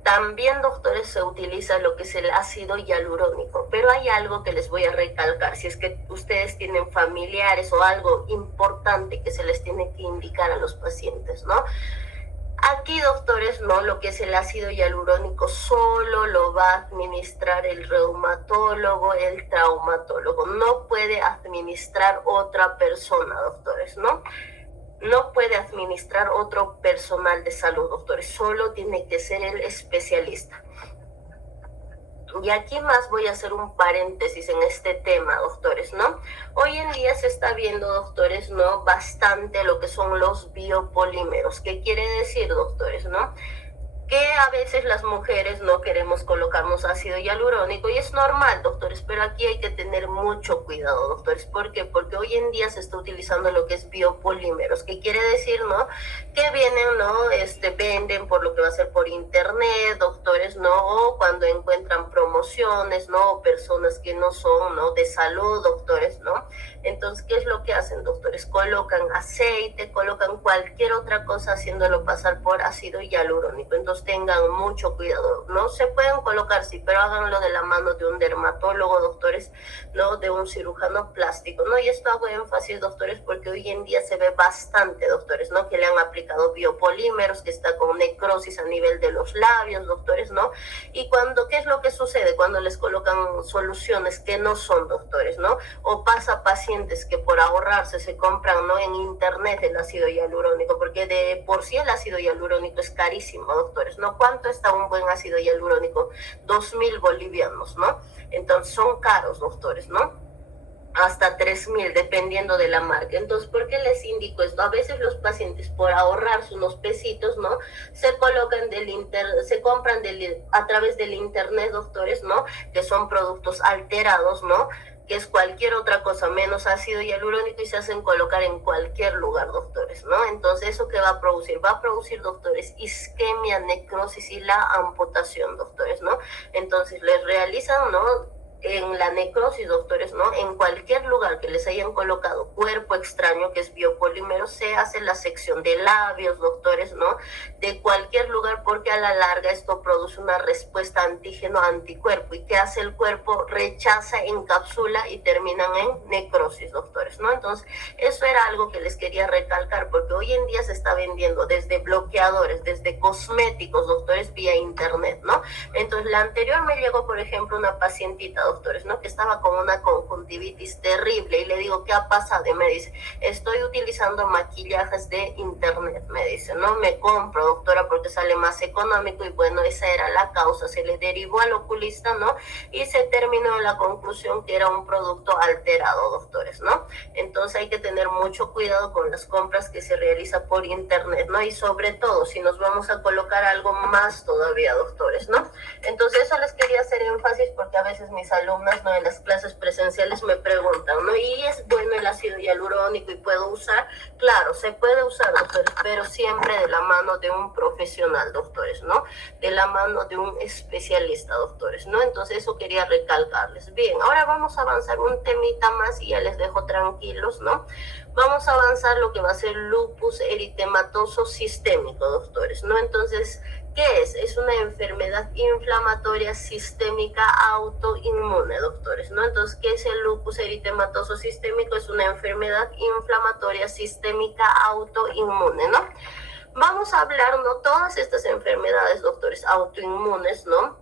también, doctores, se utiliza lo que es el ácido hialurónico, pero hay algo que les voy a recalcar, si es que ustedes tienen familiares o algo importante que se les tiene que indicar a los pacientes, ¿no? Aquí, doctores, no, lo que es el ácido hialurónico solo lo va a administrar el reumatólogo, el traumatólogo. No puede administrar otra persona, doctores, ¿no? No puede administrar otro personal de salud, doctores. Solo tiene que ser el especialista. Y aquí más voy a hacer un paréntesis en este tema, doctores, ¿no? Hoy en día se está viendo, doctores, ¿no? Bastante lo que son los biopolímeros. ¿Qué quiere decir, doctores, no? Que a veces las mujeres no queremos colocarnos ácido hialurónico y es normal, doctores, pero aquí hay que tener mucho cuidado, doctores. ¿Por qué? Porque hoy en día se está utilizando lo que es biopolímeros, que quiere decir, ¿no? Que vienen, ¿no? Venden por lo que va a ser por internet, doctores, ¿no? O cuando encuentran promociones, ¿no? O personas que no son, ¿no? De salud, doctores, ¿no? Entonces, ¿qué es lo que hacen, doctores? Colocan aceite, colocan cualquier otra cosa haciéndolo pasar por ácido hialurónico. Entonces, tengan mucho cuidado. No se pueden colocar, sí, pero háganlo de la mano de un dermatólogo, doctores, no de un cirujano plástico, ¿no? Y esto hago énfasis, doctores, porque hoy en día se ve bastante, doctores, ¿no? Que le han aplicado biopolímeros, que está con necrosis a nivel de los labios, doctores, ¿no? Y ¿qué es lo que sucede? Cuando les colocan soluciones que no son, doctores, ¿no? O pasa pacientes que por ahorrarse se compran, ¿no? En internet el ácido hialurónico, porque de por sí el ácido hialurónico es carísimo, doctores, ¿no? ¿Cuánto está un buen ácido hialurónico? 2.000 bolivianos, ¿no? Entonces son caros, doctores, ¿no? Hasta 3.000, dependiendo de la marca. Entonces, ¿por qué les indico esto? A veces los pacientes, por ahorrarse unos pesitos, ¿no? Se colocan se compran a través del internet, doctores, ¿no? Que son productos alterados, ¿no? Que es cualquier otra cosa menos ácido hialurónico y se hacen colocar en cualquier lugar, doctores, ¿no? Entonces, ¿eso qué va a producir? Va a producir, doctores, isquemia, necrosis y la amputación, doctores, ¿no? Entonces, les realizan, ¿no? En la necrosis, doctores, ¿no? En cualquier lugar que les hayan colocado cuerpo extraño, que es biopolímero, se hace la sección de labios, doctores, ¿no? De cualquier lugar, porque a la larga esto produce una respuesta antígeno-anticuerpo. ¿Y qué hace el cuerpo? Rechaza, encapsula y terminan en necrosis, doctores, ¿no? Entonces, eso era algo que les quería recalcar, porque hoy en día se está vendiendo desde bloqueadores, desde cosméticos, doctores, vía internet, ¿no? Entonces, la anterior me llegó, por ejemplo, una pacientita, doctores, ¿no? Que estaba con una conjuntivitis terrible y le digo, ¿qué ha pasado? Y me dice, estoy utilizando maquillajes de internet, me dice, ¿no? Me compro, doctora, porque sale más económico y bueno, esa era la causa. Se le derivó al oculista, ¿no? Y se terminó en la conclusión que era un producto alterado, doctores, ¿no? Entonces hay que tener mucho cuidado con las compras que se realiza por internet, ¿no? Y sobre todo, si nos vamos a colocar algo más todavía, doctores, ¿no? Entonces eso les quería hacer énfasis porque a veces mis alumnas, ¿no? En las clases presenciales me preguntan, ¿no? ¿Y es bueno el ácido hialurónico y puedo usar? Claro, se puede usar, doctores, pero siempre de la mano de un profesional, doctores, ¿no? De la mano de un especialista, doctores, ¿no? Entonces eso quería recalcarles. Bien, ahora vamos a avanzar un temita más y ya les dejo tranquilos, ¿no? Vamos a avanzar lo que va a ser lupus eritematoso sistémico, doctores, ¿no? Entonces, ¿qué es? Es una enfermedad inflamatoria sistémica autoinmune, doctores, ¿no? Entonces, ¿qué es el lupus eritematoso sistémico? Es una enfermedad inflamatoria sistémica autoinmune, ¿no? Vamos a hablar, ¿no? Todas estas enfermedades, doctores, autoinmunes, ¿no?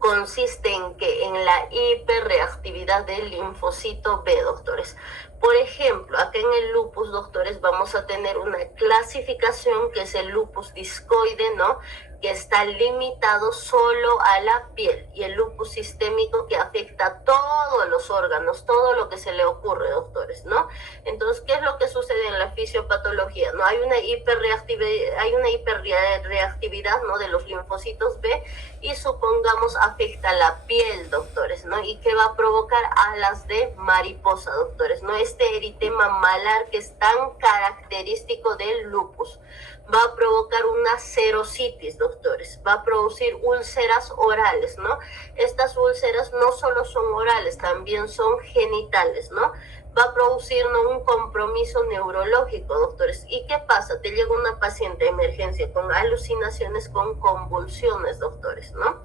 Consiste en que en la hiperreactividad del linfocito B, doctores. Por ejemplo, acá en el lupus, doctores, vamos a tener una clasificación que es el lupus discoide, ¿no? Que está limitado solo a la piel, y el lupus sistémico que afecta a todos los órganos, todo lo que se le ocurre, doctores, ¿no? Entonces, ¿qué es lo que sucede en la fisiopatología? ¿No? Hay una hiperreactividad, ¿no? De los linfocitos B, y supongamos afecta la piel, doctores, ¿no? Y que va a provocar alas de mariposa, doctores, ¿no? Este eritema malar que es tan característico del lupus va a provocar una serositis, doctores, va a producir úlceras orales, ¿no? Estas úlceras no solo son orales, también son genitales, ¿no? Va a producir, ¿no? Un compromiso neurológico, doctores. ¿Y qué pasa? Te llega una paciente de emergencia con alucinaciones, con convulsiones, doctores, ¿no?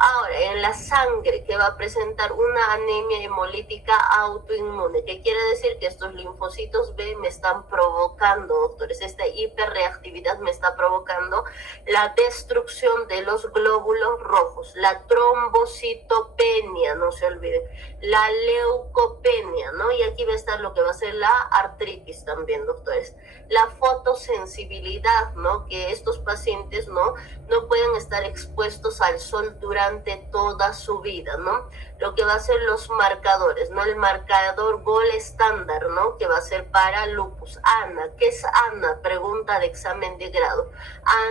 Ahora, en la sangre, que va a presentar una anemia hemolítica autoinmune, que quiere decir que estos linfocitos B me están provocando, doctores, esta hiperreactividad me está provocando la destrucción de los glóbulos rojos, la trombocitopenia, no se olviden, la leucopenia, ¿no? Y aquí va a estar lo que va a ser la artritis también, doctores. La fotosensibilidad, ¿no? Que estos pacientes, ¿no? No pueden estar expuestos al sol durante toda su vida, ¿no? Lo que va a ser los marcadores, ¿no? El marcador GOL estándar, ¿no? Que va a ser para lupus. ANA, ¿qué es ANA? Pregunta de examen de grado.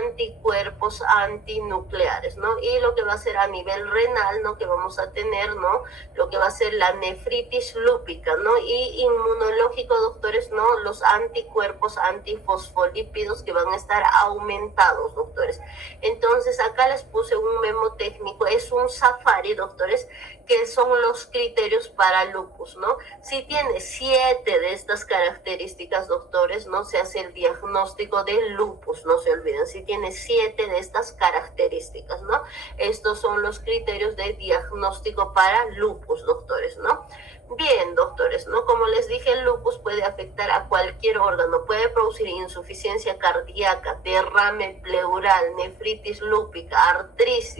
Anticuerpos antinucleares, ¿no? Y lo que va a ser a nivel renal, ¿no? Que vamos a tener, ¿no? Lo que va a ser la nefritis lúpica, ¿no? Y inmunológico, doctores, ¿no? Los anticuerpos antifosfolípidos que van a estar aumentados, doctores. Entonces, acá les puse un memo técnico, es un safari, doctores, que son los criterios para lupus, ¿no? Si tiene 7 de estas características, doctores, no se hace el diagnóstico de lupus, no se olviden, si tiene 7 de estas características, ¿no? Estos son los criterios de diagnóstico para lupus, doctores, ¿no? Bien, doctores, ¿no? Como les dije, el lupus puede afectar a cualquier órgano, puede producir insuficiencia cardíaca, derrame pleural, nefritis lúpica, artritis,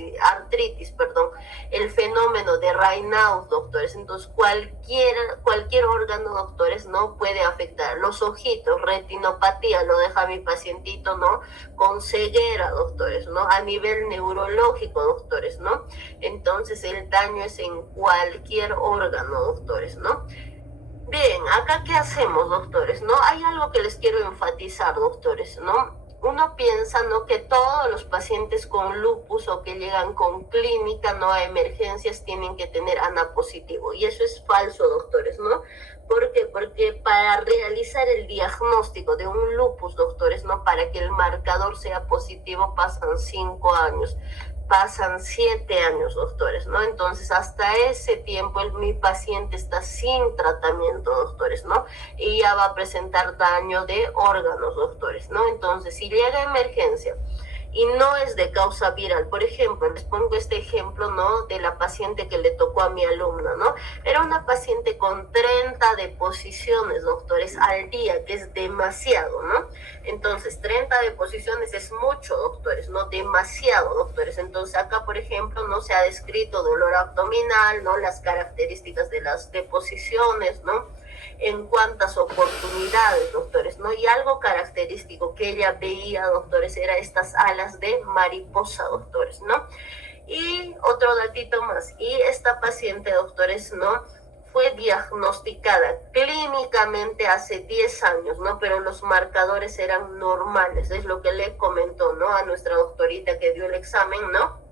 el fenómeno de Raynaud, doctores. Entonces, cualquier órgano, doctores, ¿no? Puede afectar. Los ojitos, retinopatía, lo deja mi pacientito, ¿no? Con ceguera, doctores, ¿no? A nivel neurológico, doctores, ¿no? Entonces, el daño es en cualquier órgano, doctores, ¿no? Bien, acá ¿qué hacemos, doctores? ¿No? Hay algo que les quiero enfatizar, doctores, ¿no? Uno piensa, ¿no? Que todos los pacientes con lupus o que llegan con clínica, ¿no? A emergencias tienen que tener ANA positivo. Y eso es falso, doctores, ¿no? ¿Por qué? Porque para realizar el diagnóstico de un lupus, doctores, ¿no? Para que el marcador sea positivo pasan 5 años. Pasan 7 años, doctores, ¿no? Entonces, hasta ese tiempo mi paciente está sin tratamiento, doctores, ¿no? Y ya va a presentar daño de órganos, doctores, ¿no? Entonces, si llega a emergencia y no es de causa viral. Por ejemplo, les pongo este ejemplo, ¿no? De la paciente que le tocó a mi alumna, ¿no? Era una paciente con 30 deposiciones, doctores, al día, que es demasiado, ¿no? Entonces, 30 deposiciones es mucho, doctores, ¿no? Demasiado, doctores. Entonces, acá, por ejemplo, no se ha descrito dolor abdominal, ¿no? Las características de las deposiciones, ¿no? En cuántas oportunidades, doctores, ¿no? Y algo característico que ella veía, doctores, era estas alas de mariposa, doctores, ¿no? Y otro datito más, y esta paciente, doctores, ¿no? Fue diagnosticada clínicamente hace 10 años, ¿no? Pero los marcadores eran normales, es lo que le comentó, ¿no? A nuestra doctorita que dio el examen, ¿no?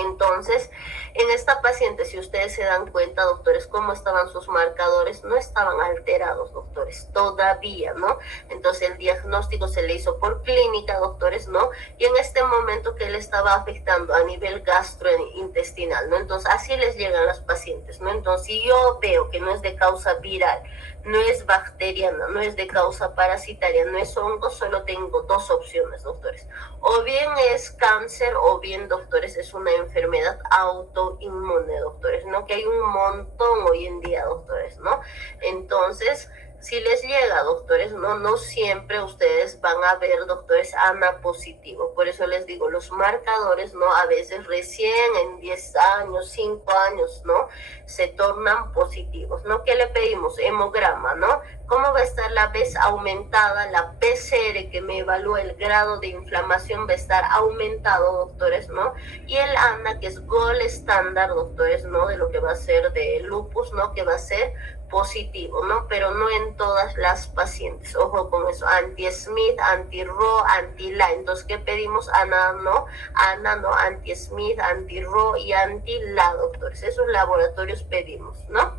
Entonces, en esta paciente, si ustedes se dan cuenta, doctores, cómo estaban sus marcadores, no estaban alterados, doctores, todavía, ¿no? Entonces, el diagnóstico se le hizo por clínica, doctores, ¿no? Y en este momento que le estaba afectando a nivel gastrointestinal, ¿no? Entonces, así les llegan las pacientes, ¿no? Entonces, si yo veo que no es de causa viral, no es bacteriana, no es de causa parasitaria, no es hongo, solo tengo dos opciones, doctores. O bien es cáncer, o bien, doctores, es una enfermedad autoinmune, doctores, ¿no? Que hay un montón hoy en día, doctores, ¿no? Entonces, si les llega, doctores, no siempre ustedes van a ver, doctores, ANA positivo. Por eso les digo, los marcadores, ¿no? A veces recién en 10 años, 5 años, ¿no? Se tornan positivos, ¿no? ¿Qué le pedimos? Hemograma, ¿no? ¿Cómo va a estar la vez aumentada? La PCR que me evalúa el grado de inflamación va a estar aumentado, doctores, ¿no? Y el ANA, que es gold estándar, doctores, ¿no? De lo que va a ser de lupus, ¿no? Que va a ser positivo, ¿no? Pero no en todas las pacientes. Ojo con eso, anti-Smith, anti-Ro, anti-La. Entonces, ¿qué pedimos? ANA, ¿no? ANA, ¿no? Anti-Smith, anti-Ro y anti-La, doctores. Esos laboratorios pedimos, ¿no?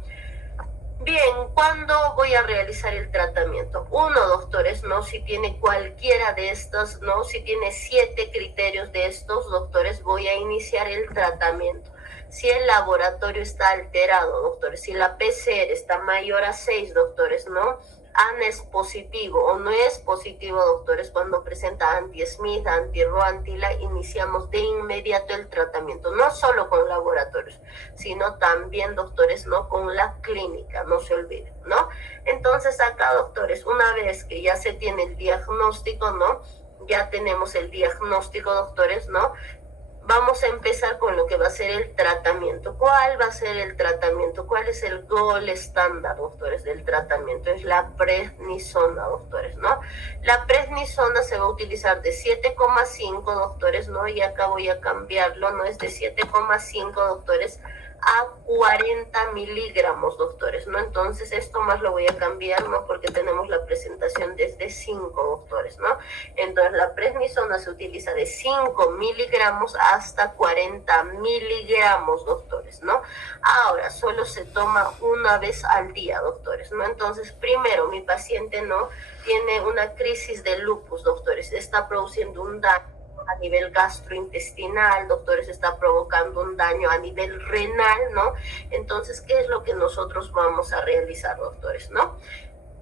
Bien, ¿cuándo voy a realizar el tratamiento? Uno, doctores, ¿no? Si tiene cualquiera de estos, ¿no? Si tiene 7 criterios de estos, doctores, voy a iniciar el tratamiento. Si el laboratorio está alterado, doctores, si la PCR está mayor a 6, doctores, ¿no? ANA es positivo o no es positivo, doctores, cuando presenta anti-Smith, anti-Ro, anti-La, iniciamos de inmediato el tratamiento, no solo con laboratorios, sino también, doctores, ¿no? Con la clínica, no se olviden, ¿no? Entonces acá, doctores, una vez que ya se tiene el diagnóstico, ¿no? Ya tenemos el diagnóstico, doctores, ¿no? Vamos a empezar con lo que va a ser el tratamiento. ¿Cuál va a ser el tratamiento? ¿Cuál es el gold estándar, doctores, del tratamiento? Es la prednisona, doctores, ¿no? La prednisona se va a utilizar de 7,5, doctores, ¿no? Y acá voy a cambiarlo, ¿no? Es de 7,5, doctores, a 40 miligramos, doctores, ¿no? Entonces esto más lo voy a cambiar, ¿no? Porque tenemos la presentación desde 5, doctores, ¿no? Entonces la prednisona se utiliza de 5 miligramos hasta 40 miligramos, doctores, ¿no? Ahora, solo se toma una vez al día, doctores, ¿no? Entonces, primero, mi paciente, ¿no? Tiene una crisis de lupus, doctores, está produciendo un daño a nivel gastrointestinal, doctores, está provocando un daño a nivel renal, ¿no? Entonces, ¿qué es lo que nosotros vamos a realizar, doctores, no?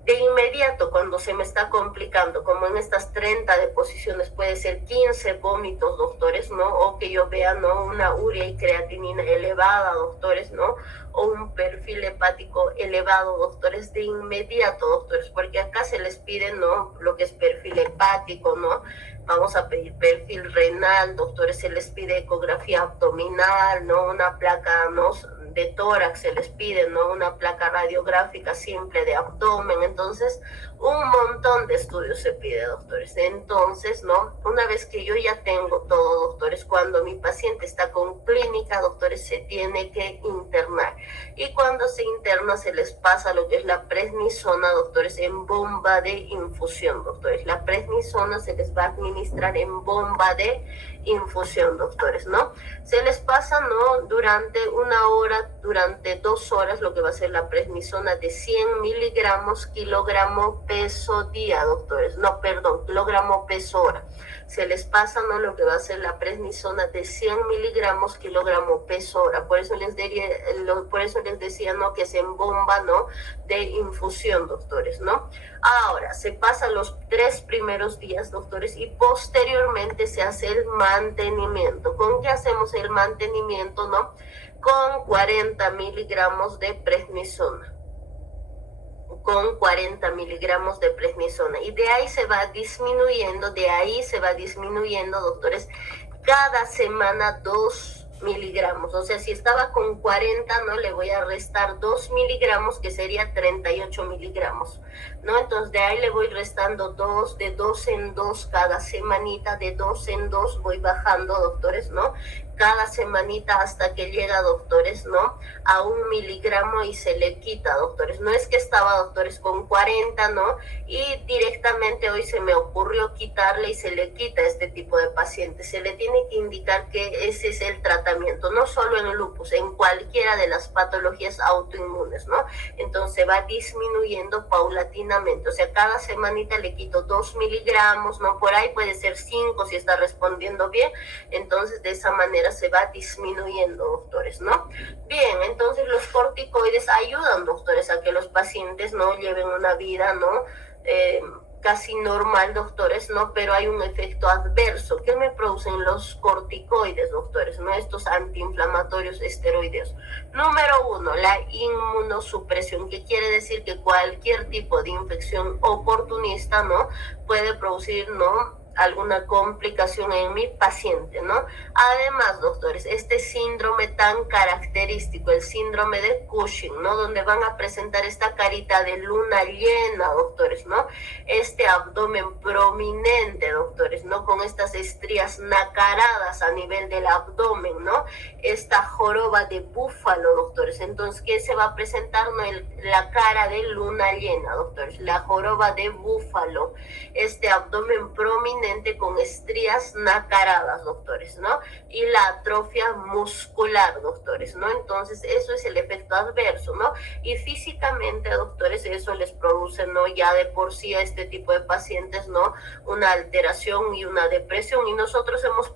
De inmediato, cuando se me está complicando, como en estas 30 deposiciones, puede ser 15 vómitos, doctores, ¿no? O que yo vea, ¿no? Una urea y creatinina elevada, doctores, ¿no? O un perfil hepático elevado, doctores, de inmediato, doctores, porque acá se les pide, ¿no? Lo que es perfil hepático, ¿no? Vamos a pedir perfil renal, doctores, se les pide ecografía abdominal, ¿no? Una placa, ¿no? De tórax se les pide, ¿no? Una placa radiográfica simple de abdomen. Entonces, un montón de estudios se pide, doctores. Entonces, ¿no? Una vez que yo ya tengo todo, doctores, cuando mi paciente está con clínica, doctores, se tiene que internar. Y cuando se interna, se les pasa lo que es la prednisona, doctores, en bomba de infusión, doctores. La prednisona se les va a administrar en bomba de infusión, doctores, ¿no? Se les pasa, ¿no? Durante 1 hora, durante 2 horas, lo que va a ser la prednisona de 100 miligramos, kilogramo peso día, doctores. No, perdón, kilogramo peso hora. Se les pasa, ¿no? Lo que va a ser la prednisona de 100 miligramos, kilogramo peso hora. Por eso les decía, ¿no? Que se embomba, ¿no? De infusión, doctores, ¿no? Ahora, se pasan los 3 primeros días, doctores, y posteriormente se hace el mantenimiento. ¿Con qué hacemos el mantenimiento, no? Con 40 miligramos de prednisona. Con 40 miligramos de prednisona. Y de ahí se va disminuyendo, doctores, cada semana 2 miligramos. O sea, si estaba con 40, ¿no? Le voy a restar 2 miligramos, que sería 38 miligramos, ¿no? Entonces, de ahí le voy restando 2, de 2 en 2 cada semanita, de 2 en 2 voy bajando, doctores, ¿no? Cada semanita hasta que llega, doctores, ¿no? A 1 miligramo y se le quita, doctores. No es que estaba, doctores, con 40, ¿no? Y directamente hoy se me ocurrió quitarle y se le quita a este tipo de pacientes. Se le tiene que indicar que ese es el tratamiento, no solo en lupus, en cualquiera de las patologías autoinmunes, ¿no? Entonces va disminuyendo paulatinamente. O sea, cada semanita le quito 2 miligramos, ¿no? Por ahí puede ser 5 si está respondiendo bien. Entonces, de esa manera se va disminuyendo, doctores, ¿no? Bien, entonces los corticoides ayudan, doctores, a que los pacientes no lleven una vida, ¿no? Casi normal, doctores, ¿no? Pero hay un efecto adverso. ¿Qué me producen los corticoides, doctores? ¿No? Estos antiinflamatorios esteroideos. Número 1, la inmunosupresión, que quiere decir que cualquier tipo de infección oportunista, ¿no? Puede producir, ¿no? Alguna complicación en mi paciente, ¿no? Además, doctores, este síndrome tan característico, el síndrome de Cushing, ¿no? Donde van a presentar esta carita de luna llena, doctores, ¿no? Este abdomen prominente, doctores, ¿no? Con estas estrías nacaradas a nivel del abdomen, ¿no? Esta joroba de búfalo, doctores. Entonces, ¿qué se va a presentar? ¿No? La cara de luna llena, doctores. La joroba de búfalo. Este abdomen prominente con estrías nacaradas, doctores, ¿no? Y la atrofia muscular, doctores, ¿no? Entonces, eso es el efecto adverso, ¿no? Y físicamente, doctores, eso les produce, ¿no? Ya de por sí a este tipo de pacientes, ¿no? Una alteración y una depresión. Y nosotros hemos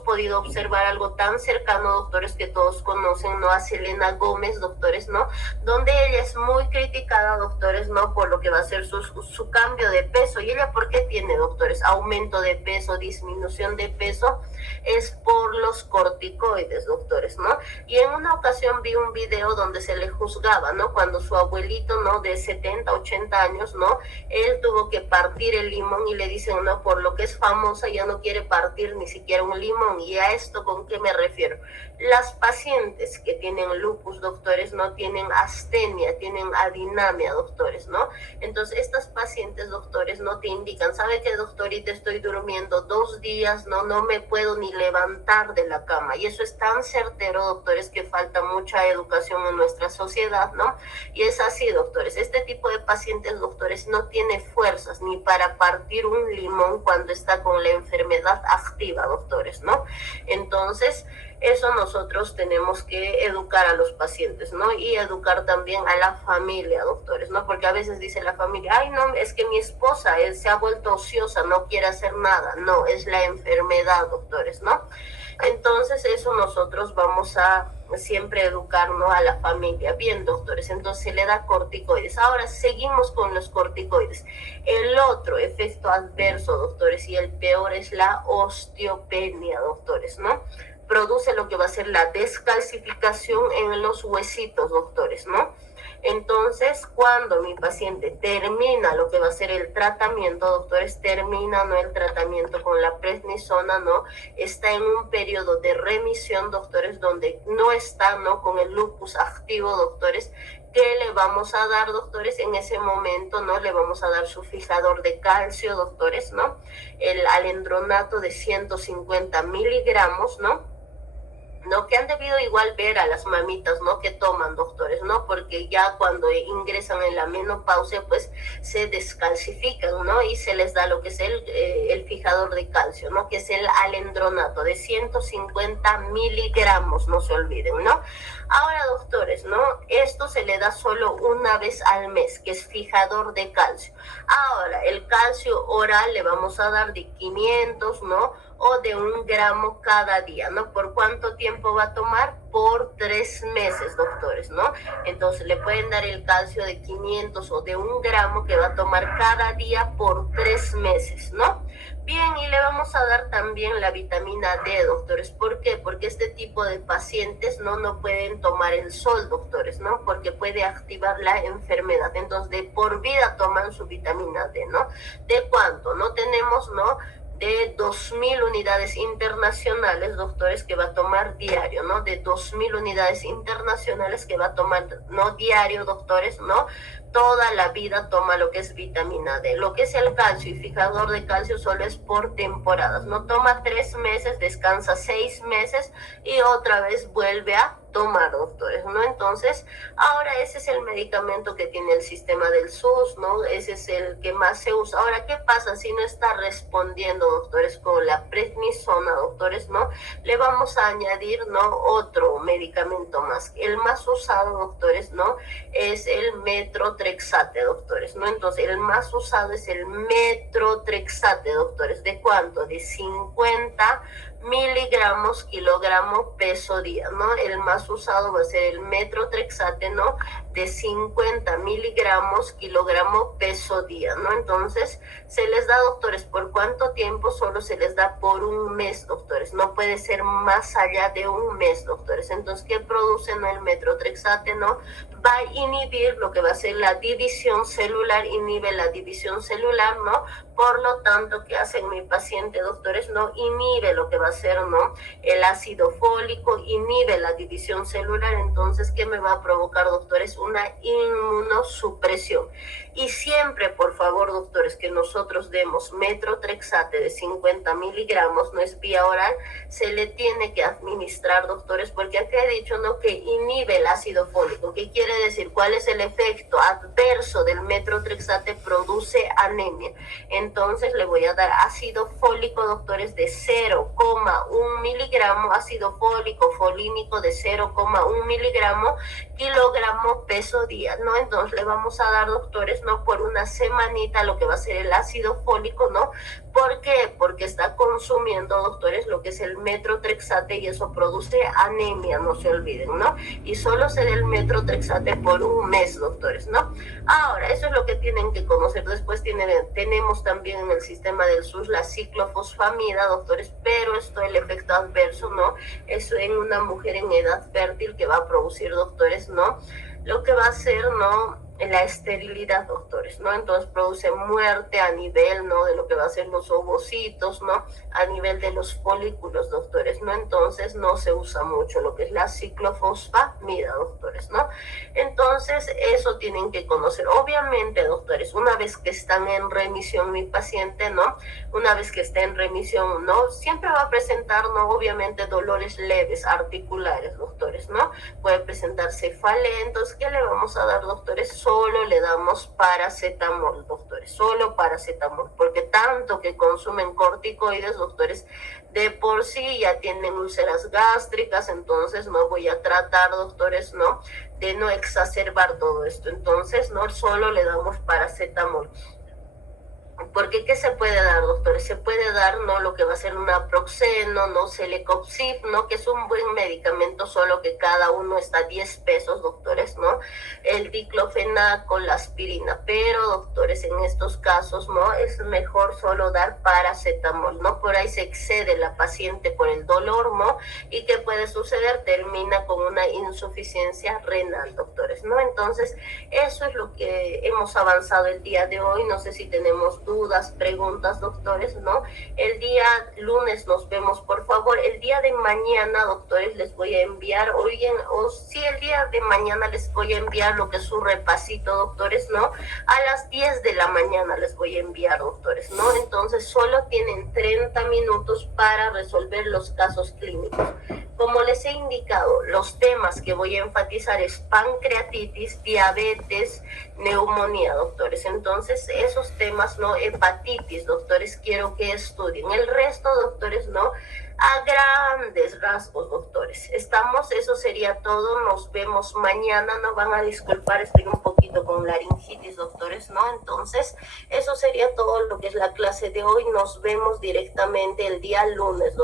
podido observar algo tan cercano, doctores, que todos conocen, ¿no? A Selena Gómez, doctores, ¿no? Donde ella es muy criticada, doctores, ¿no? Por lo que va a ser su cambio de peso. ¿Y ella por qué tiene, doctores? Aumento de peso, disminución de peso, es por los corticoides, doctores, ¿no? Y en una ocasión vi un video donde se le juzgaba, ¿no? Cuando su abuelito, ¿no? De 70, 80 años, ¿no? Él tuvo que partir el limón y le dicen, ¿no? Por lo que es famosa ya no quiere partir ni siquiera un limón. ¿Y a esto con qué me refiero? Las pacientes que tienen lupus, doctores, no tienen astenia, tienen adinamia, doctores, ¿no? Entonces, estas pacientes, doctores, no te indican, ¿sabe qué, doctorita? Estoy durmiendo 2 días, no me puedo ni levantar de la cama. Y eso es tan certero, doctores, que falta mucha educación en nuestra sociedad, ¿no? Y es así, doctores. Este tipo de pacientes, doctores, no tiene fuerzas ni para partir un limón cuando está con la enfermedad activa, doctores, ¿no? Entonces, eso nosotros tenemos que educar a los pacientes, ¿no? Y educar también a la familia, doctores, ¿no? Porque a veces dice la familia, ay, no, es que mi esposa se ha vuelto ociosa, no quiere hacer nada. No, es la enfermedad, doctores, ¿no? Entonces, eso nosotros vamos a siempre educar, ¿no? A la familia. Bien, doctores, entonces se le da corticoides. Ahora seguimos con los corticoides. El otro efecto adverso, doctores, y el peor es la osteopenia, doctores, ¿no? Produce lo que va a ser la descalcificación en los huesitos, doctores, ¿no? Entonces, cuando mi paciente termina lo que va a ser el tratamiento, doctores, termina, ¿no? El tratamiento con la prednisona, ¿no? Está en un periodo de remisión, doctores, donde no está, ¿no? Con el lupus activo, doctores. ¿Qué le vamos a dar, doctores? En ese momento, ¿no? Le vamos a dar su fijador de calcio, doctores, ¿no? El alendronato de 150 miligramos, ¿no? ¿no? Que han debido igual ver a las mamitas, ¿no? Que toman, doctores, ¿no? Porque ya cuando ingresan en la menopausia, pues se descalcifican, ¿no? Y se les da lo que es el fijador de calcio, ¿no? Que es el alendronato de 150 miligramos, no se olviden, ¿no? Ahora, doctores, ¿no? Esto se le da solo una vez al mes, que es fijador de calcio. Ahora, el calcio oral le vamos a dar de 500, ¿no? O de 1 gramo cada día, ¿no? ¿Por cuánto tiempo va a tomar? Por 3 meses, doctores, ¿no? Entonces le pueden dar el calcio de 500 o de 1 gramo que va a tomar cada día por 3 meses, ¿no? Bien, y le vamos a dar también la vitamina D, doctores. ¿Por qué? Porque este tipo de pacientes no pueden tomar el sol, doctores, ¿no? Porque puede activar la enfermedad. Entonces, de por vida toman su vitamina D, ¿no? ¿De cuánto? No tenemos, ¿no? De 2.000 unidades internacionales, doctores, que va a tomar diario, ¿no? De 2.000 unidades internacionales que va a tomar, no diario, doctores, ¿no? Toda la vida toma lo que es vitamina D. Lo que es el calcio y fijador de calcio solo es por temporadas, ¿no? Toma 3 meses, descansa 6 meses y otra vez vuelve a tomar, doctores, ¿no? Entonces, ahora ese es el medicamento que tiene el sistema del SUS, ¿no? Ese es el que más se usa. Ahora, ¿qué pasa si no está respondiendo, doctores, con la prednisona, doctores, ¿no? Le vamos a añadir, ¿no? Otro medicamento más. El más usado, doctores, ¿no? Es el metrotrexate, doctores, ¿no? Entonces, el más usado es el metrotrexate, doctores. ¿De cuánto? De 50 miligramos kilogramo peso día, ¿no? El más usado va a ser el metrotrexate, ¿no? De 50 miligramos kilogramo peso día, ¿no? Entonces, se les da, doctores, ¿por cuánto tiempo? Solo se les da por 1 mes, doctores. No puede ser más allá de 1 mes, doctores. Entonces, ¿qué produce, no? El metrotrexate, ¿no? Va a inhibir lo que va a ser la división celular, inhibe la división celular, ¿no? Por lo tanto, ¿qué hace mi paciente, doctores? No inhibe lo que va a ser, ¿no? El ácido fólico, inhibe la división celular. Entonces, ¿qué me va a provocar, doctores? Una inmunosupresión. Y siempre, por favor, doctores, que nosotros demos metrotrexate de 50 miligramos, no es vía oral, se le tiene que administrar, doctores, porque aquí he dicho, ¿no? Que inhibe el ácido fólico. ¿Qué quiere decir? ¿Cuál es el efecto adverso del metrotrexate? Produce anemia. Entonces le voy a dar ácido fólico, doctores, de 0,1 miligramo, ácido fólico folínico de 0,1 miligramo kilogramo peso día, ¿no? Entonces le vamos a dar, doctores, ¿no? Por una semanita lo que va a ser el ácido fólico, ¿no? ¿Por qué? Porque está consumiendo, doctores, lo que es el metrotrexate y eso produce anemia, no se olviden, ¿no? Y solo se da el metrotrexate por 1 mes, doctores, ¿no? Ahora, eso es lo que tienen que conocer. Después tenemos también en el sistema del SUS la ciclofosfamida, doctores, pero esto, el efecto adverso, ¿no? Eso en una mujer en edad fértil que va a producir, doctores, ¿no? Lo que va a hacer, ¿no? La esterilidad, doctores, ¿no? Entonces produce muerte a nivel, ¿no? De lo que va a ser los ovocitos, ¿no? A nivel de los folículos, doctores, ¿no? Entonces no se usa mucho lo que es la ciclofosfamida, doctores, ¿no? Entonces eso tienen que conocer. Obviamente, doctores, una vez que están en remisión mi paciente, ¿no? Una vez que esté en remisión, ¿no? Siempre va a presentar, ¿no? Obviamente dolores leves, articulares, doctores, ¿no? Puede presentar cefalea. Entonces, ¿qué le vamos a dar, doctores? Solo le damos paracetamol, doctores, solo paracetamol, porque tanto que consumen corticoides, doctores, de por sí ya tienen úlceras gástricas, entonces no voy a tratar, doctores, ¿no? De no exacerbar todo esto. Entonces, no solo le damos paracetamol. Porque ¿qué se puede dar, doctores? Se puede dar, ¿no? Lo que va a ser un naproxeno, ¿no? Celecoxib, ¿no? Que es un buen medicamento, solo que cada uno está a 10 pesos, doctores, ¿no? El diclofenaco, la aspirina. Pero, doctores, en estos casos, ¿no? Es mejor solo dar paracetamol, ¿no? Por ahí se excede la paciente por el dolor, ¿no? ¿Y qué puede suceder? Termina con una insuficiencia renal, doctores, ¿no? Entonces, eso es lo que hemos avanzado el día de hoy. No sé si tenemos dudas, preguntas, doctores, ¿no? El día lunes nos vemos, por favor. El día de mañana, doctores, les voy a enviar, el día de mañana les voy a enviar lo que es su repasito, doctores, ¿no? A las 10 de la mañana les voy a enviar, doctores, ¿no? Entonces, solo tienen 30 minutos para resolver los casos clínicos. Como les he indicado, los temas que voy a enfatizar es pancreatitis, diabetes, neumonía, doctores. Entonces, esos temas, ¿no? Hepatitis, doctores, quiero que estudien. El resto, doctores, ¿no? A grandes rasgos, doctores. Eso sería todo. Nos vemos mañana. No van a disculpar, estoy un poquito con laringitis, doctores, ¿no? Entonces, eso sería todo lo que es la clase de hoy. Nos vemos directamente el día lunes, doctores.